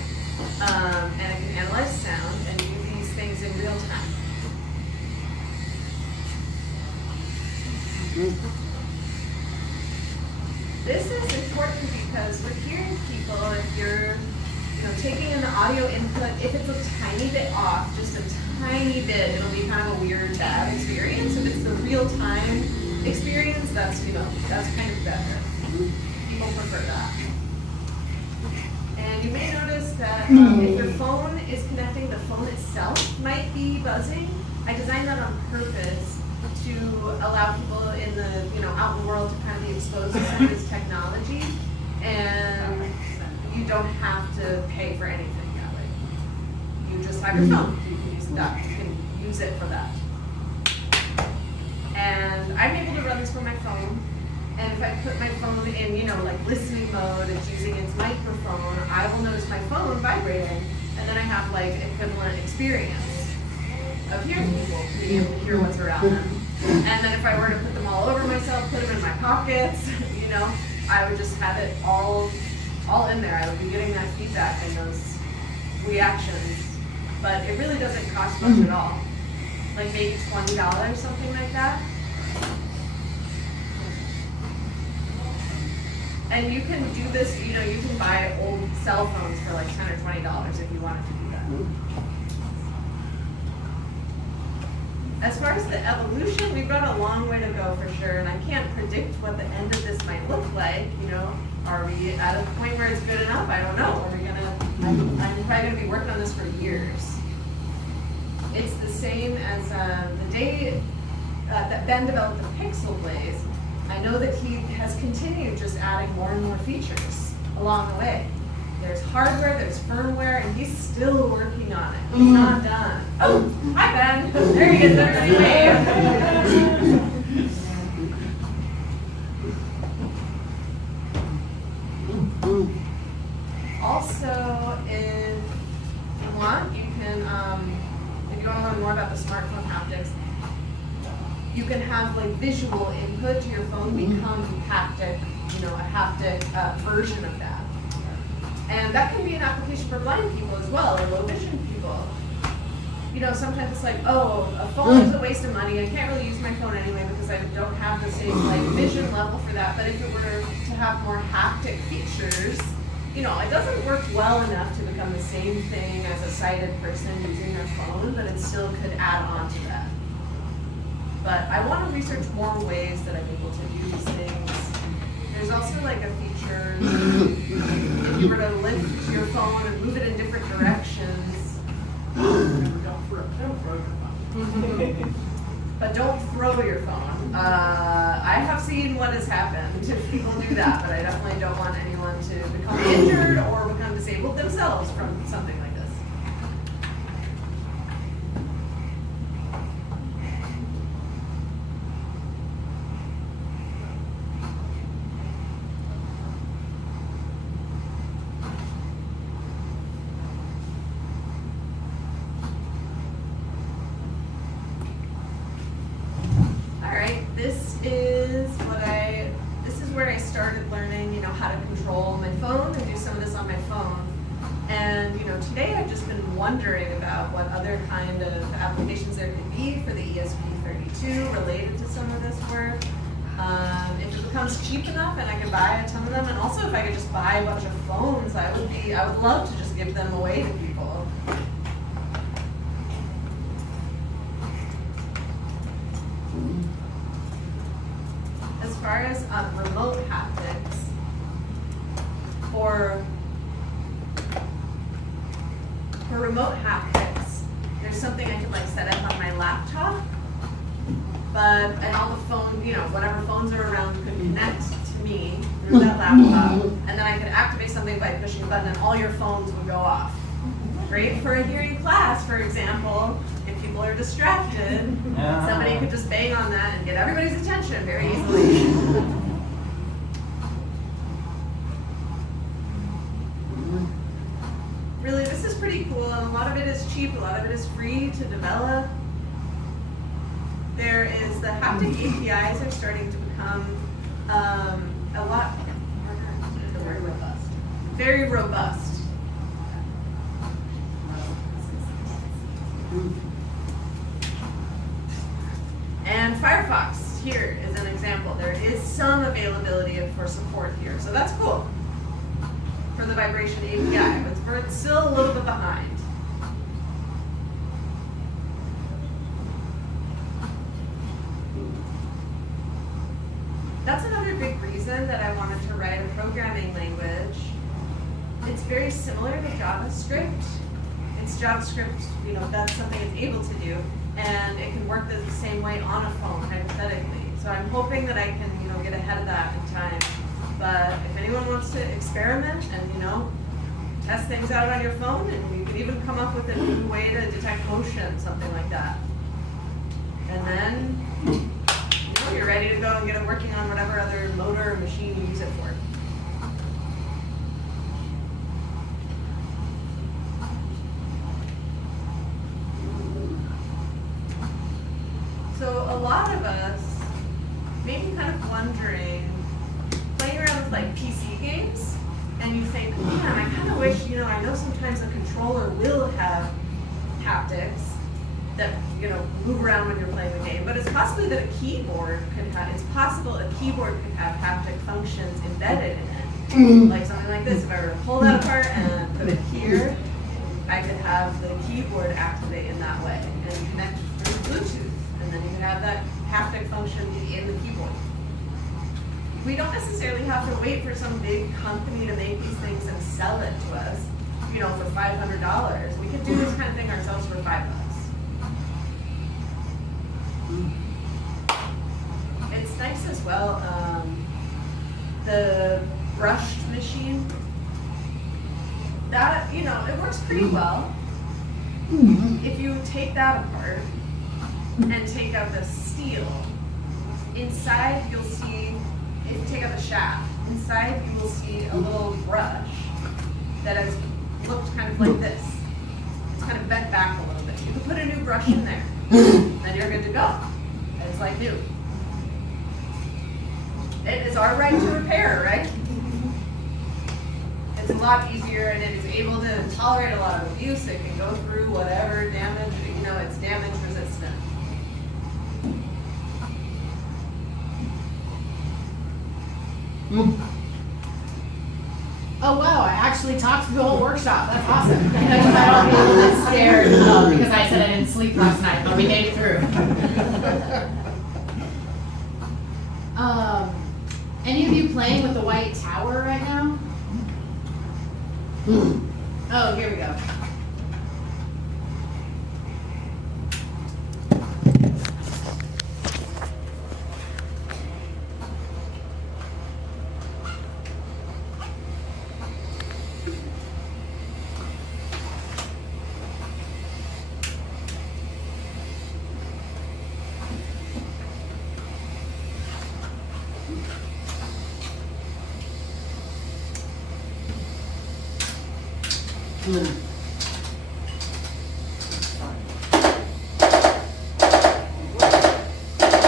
And it can analyze sound and do these things in real time. This is important because we're hearing people, if you're taking in the audio input, if it's a tiny bit off, just a tiny bit, it'll be kind of a weird, bad experience. If it's the real-time experience, that's kind of better. People prefer that. And you may notice that if your phone is connecting, the phone itself might be buzzing. I designed that on purpose to allow people in the, out in the world to kind of be exposed to some of this technology, and you don't have to pay for anything that way. You just have your phone. You can use that. You can use it for that. And I'm able to run this from my phone. And if I put my phone in, like listening mode, it's using its microphone, I will notice my phone vibrating, and then I have like equivalent experience of hearing people to be able to hear what's around them. And then if I were to put them all over myself, put them in my pockets, I would just have it all in there. I would be getting that feedback and those reactions. But it really doesn't cost much at all. Like maybe $20, something like that. And you can do this, you can buy old cell phones for like $10 or $20 if you wanted to do that. As far as the evolution, we've got a long way to go for sure, and I can't predict what the end of this might look like. Are we at a point where it's good enough? I don't know. Are we I'm probably gonna be working on this for years. It's the same as the day that Ben developed the Pixel Blaze. I know that he has continued just adding more and more features along the way. There's hardware, there's firmware, and he's still working on it. He's not done. Oh, hi Ben. There he is, everybody wave. Also, if you want, you can, if you want to learn more about the smartphone haptics, you can have like visual input to your phone become haptic, a haptic version of that. And that can be an application for blind people as well, or low vision people. Sometimes it's like, oh, a phone is a waste of money. I can't really use my phone anyway because I don't have the same vision level for that. But if it were to have more haptic features, it doesn't work well enough to become the same thing as a sighted person using their phone, but it still could add on to that. But I want to research more ways that I'm able to do these things. There's also like a feature, if you were to lift your phone and move it in different directions, but don't throw your phone. I have seen what has happened if people do that, but I definitely don't want anyone to become injured or become disabled themselves from something like this. This is where I started learning, how to control my phone and do some of this on my phone. And, today I've just been wondering about what other kind of applications there could be for the ESP32 related to some of this work. If it becomes cheap enough and I could buy a ton of them, and also if I could just buy a bunch of phones, I would love to just give them away to people. As far as remote haptics, for remote haptics, there's something I could set up on my laptop, and all the phone, whatever phones are around could connect to me through that laptop, and then I could activate something by pushing a button and all your phones would go off. Great for a hearing class, for example. If people are distracted, somebody could just bang on that and get everybody's attention very easily. Really, this is pretty cool, and a lot of it is cheap, a lot of it is free to develop. There is the haptic APIs are starting to become a lot, very robust. And Firefox here is an example. There is some availability for support here, so that's cool for the vibration API, but it's still a little bit behind. That's another big reason that I wanted to write a programming language. It's very similar to JavaScript. It's JavaScript, that's something it's able to do. and it can work the same way on a phone, hypothetically. So I'm hoping that I can, get ahead of that in time. But if anyone wants to experiment and, test things out on your phone, and you could even come up with a new way to detect motion, something like that. And then, you're ready to go and get it working on whatever other motor or machine you use it for. So a lot of us may be kind of wondering, playing around with like PC games, and you think, man, I kind of wish, I know sometimes a controller will have haptics that, move around when you're playing the game, but it's possibly that it's possible a keyboard could have haptic functions embedded in it. Like something like this, if I were to pull that apart and put it here, I could have the keyboard activate in that way and connect through Bluetooth. And then you can have that haptic function be in the keyboard. We don't necessarily have to wait for some big company to make these things and sell it to us, for $500. We could do this kind of thing ourselves for $5. It's nice as well, the brushed machine, that, it works pretty well. If you take that apart and take out the steel, inside you'll see, if you take out the shaft, inside you will see a little brush that has looked kind of like this. It's kind of bent back a little bit. You can put a new brush in there, and you're good to go. It's like new. It is our right to repair, right? It's a lot easier, and it is able to tolerate a lot of abuse. It can go through whatever damage, it's damage resistant. Oh wow, I actually talked through the whole workshop. That's awesome. I got all a little bit scared because I said I didn't sleep last night, but we made it through. Any of you playing with the white tower right now? Oh, here we go.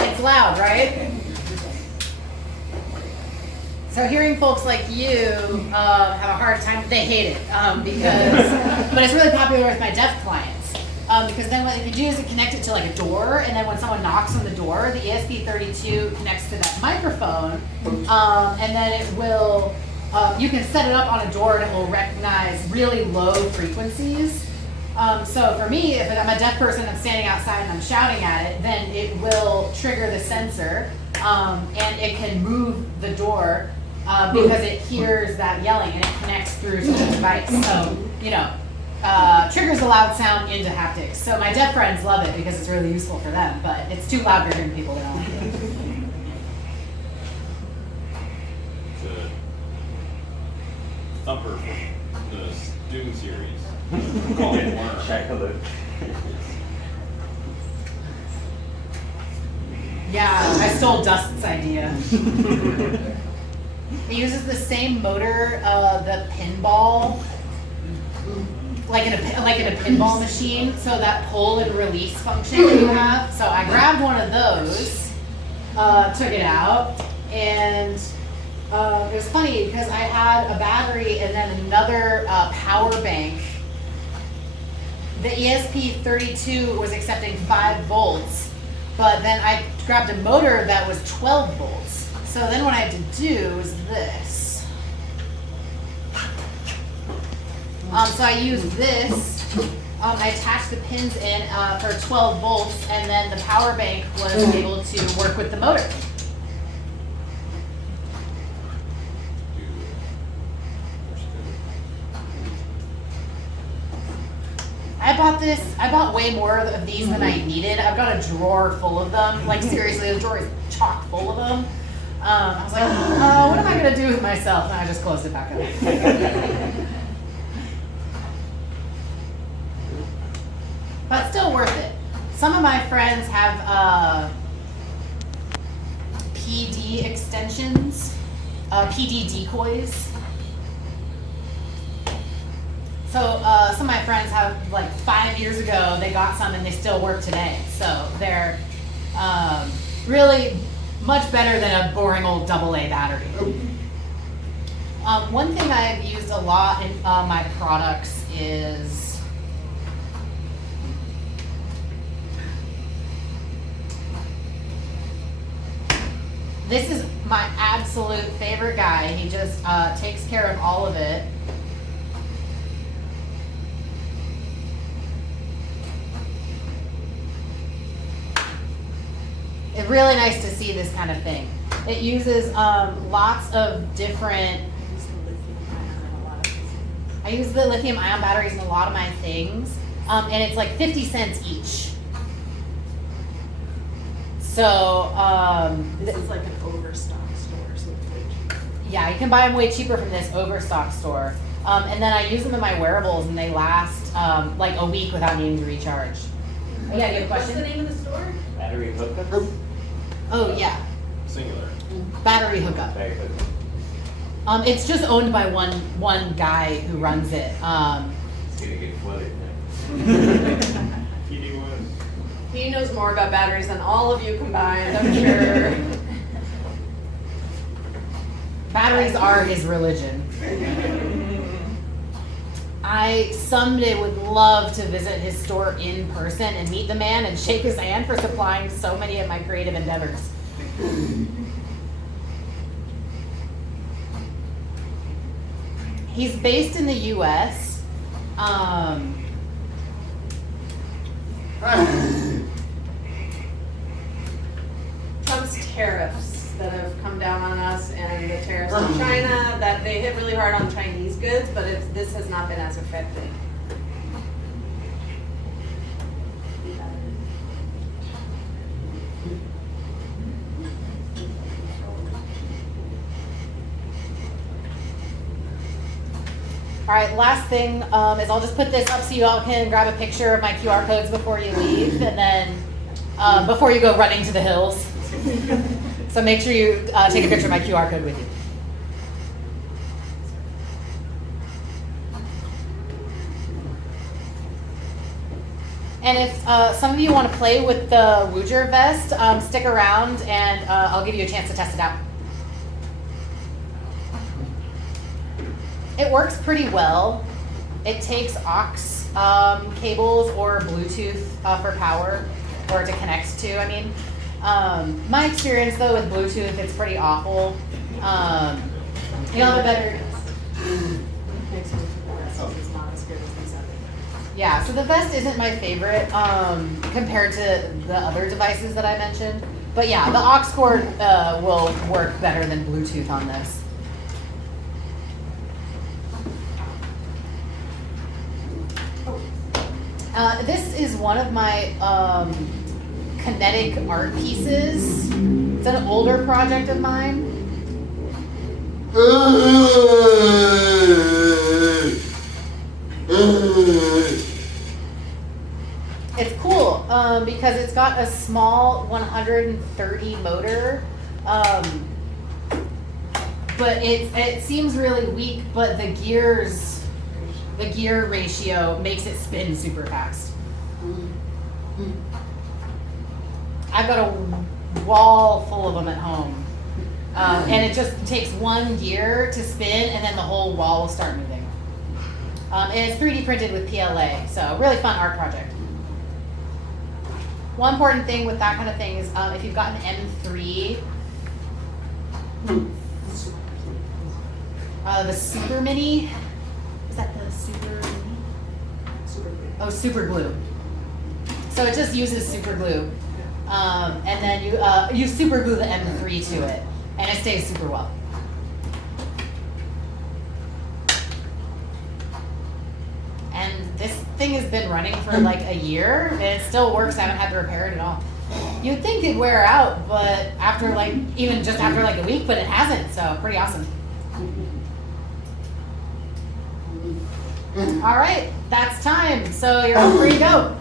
It's loud, right? So hearing folks like you have a hard time, they hate it but it's really popular with my deaf clients. Because then what you do is you connect it to like a door, and then when someone knocks on the door, the ESP32 connects to that microphone, and then it will, you can set it up on a door and it will recognize really low frequencies. So for me, if I'm a deaf person, I'm standing outside and I'm shouting at it, then it will trigger the sensor, and it can move the door because it hears that yelling and it connects through to the device. So, triggers the loud sound into haptics. So my deaf friends love it because it's really useful for them, but it's too loud for hearing people that don't like it. Thumper from the Doom series. Call it Worm. Shakaloo. Yeah, I stole Dust's idea. It uses the same motor, the pinball, like in a pinball machine. So that pull and release function that you have. So I grabbed one of those, took it out, and it was funny because I had a battery and then another power bank. The ESP32 was accepting 5 volts, but then I grabbed a motor that was 12 volts. So then what I had to do was this. So I used this. I attached the pins in for 12 volts, and then the power bank was able to work with the motor. I I bought way more of these than I needed. I've got a drawer full of them. Like seriously, the drawer is chock full of them. I was like, what am I gonna do with myself? And I just closed it back up. But still worth it. Some of my friends have PD extensions, PD decoys. So some of my friends have, like 5 years ago, they got some and they still work today. So they're really much better than a boring old AA battery. One thing I've used a lot in my products is this is my absolute favorite guy. He just takes care of all of it. It's really nice to see this kind of thing. It uses lots of different. I use the lithium ion batteries in a lot of my things, and it's like 50 cents each. So This is like an overstock store, so yeah, you can buy them way cheaper from this overstock store. And then I use them in my wearables, and they last like a week without needing to recharge. Oh, yeah, you have a What's the question? name of the store? Battery hookup? Oh yeah, Singular. battery hookup. Battery hookup. It's just owned by one guy who runs it. It's gonna get flooded now. He knows more about batteries than all of you combined, I'm sure. Batteries are his religion. I someday would love to visit his store in person and meet the man and shake his hand for supplying so many of my creative endeavors. He's based in the US. Trump's tariffs that have come down on us and the tariffs on China, that they hit really hard on Chinese goods, but this has not been as effective. All right, last thing is I'll just put this up so you all can grab a picture of my QR codes before you leave, and then before you go running to the hills. So make sure you take a picture of my QR code with you. And if some of you want to play with the Wooger vest, stick around and I'll give you a chance to test it out. It works pretty well. It takes aux cables or Bluetooth for power, or to connect to, I mean. My experience though with Bluetooth, it's pretty awful. You'll have a better... Yeah, so the vest isn't my favorite compared to the other devices that I mentioned. But yeah, the aux cord will work better than Bluetooth on this. This is one of my kinetic art pieces. It's an older project of mine. It's cool because it's got a small 130 motor, but it seems really weak, but the gear ratio makes it spin super fast. I've got a wall full of them at home. And it just takes one gear to spin and then the whole wall will start moving. And it's 3D printed with PLA, so really fun art project. One important thing with that kind of thing is if you've got an M3, the Super Mini, is that the Super Mini? Oh, super glue. So it just uses super glue. And then you super glue the M3 to it, and it stays super well. And this thing thing has been running for like a year and it still works. I haven't had to repair it at all. You'd think it'd wear out, but after like, even just after like a week, but it hasn't, so pretty awesome. All right, that's time. So you're all free to go.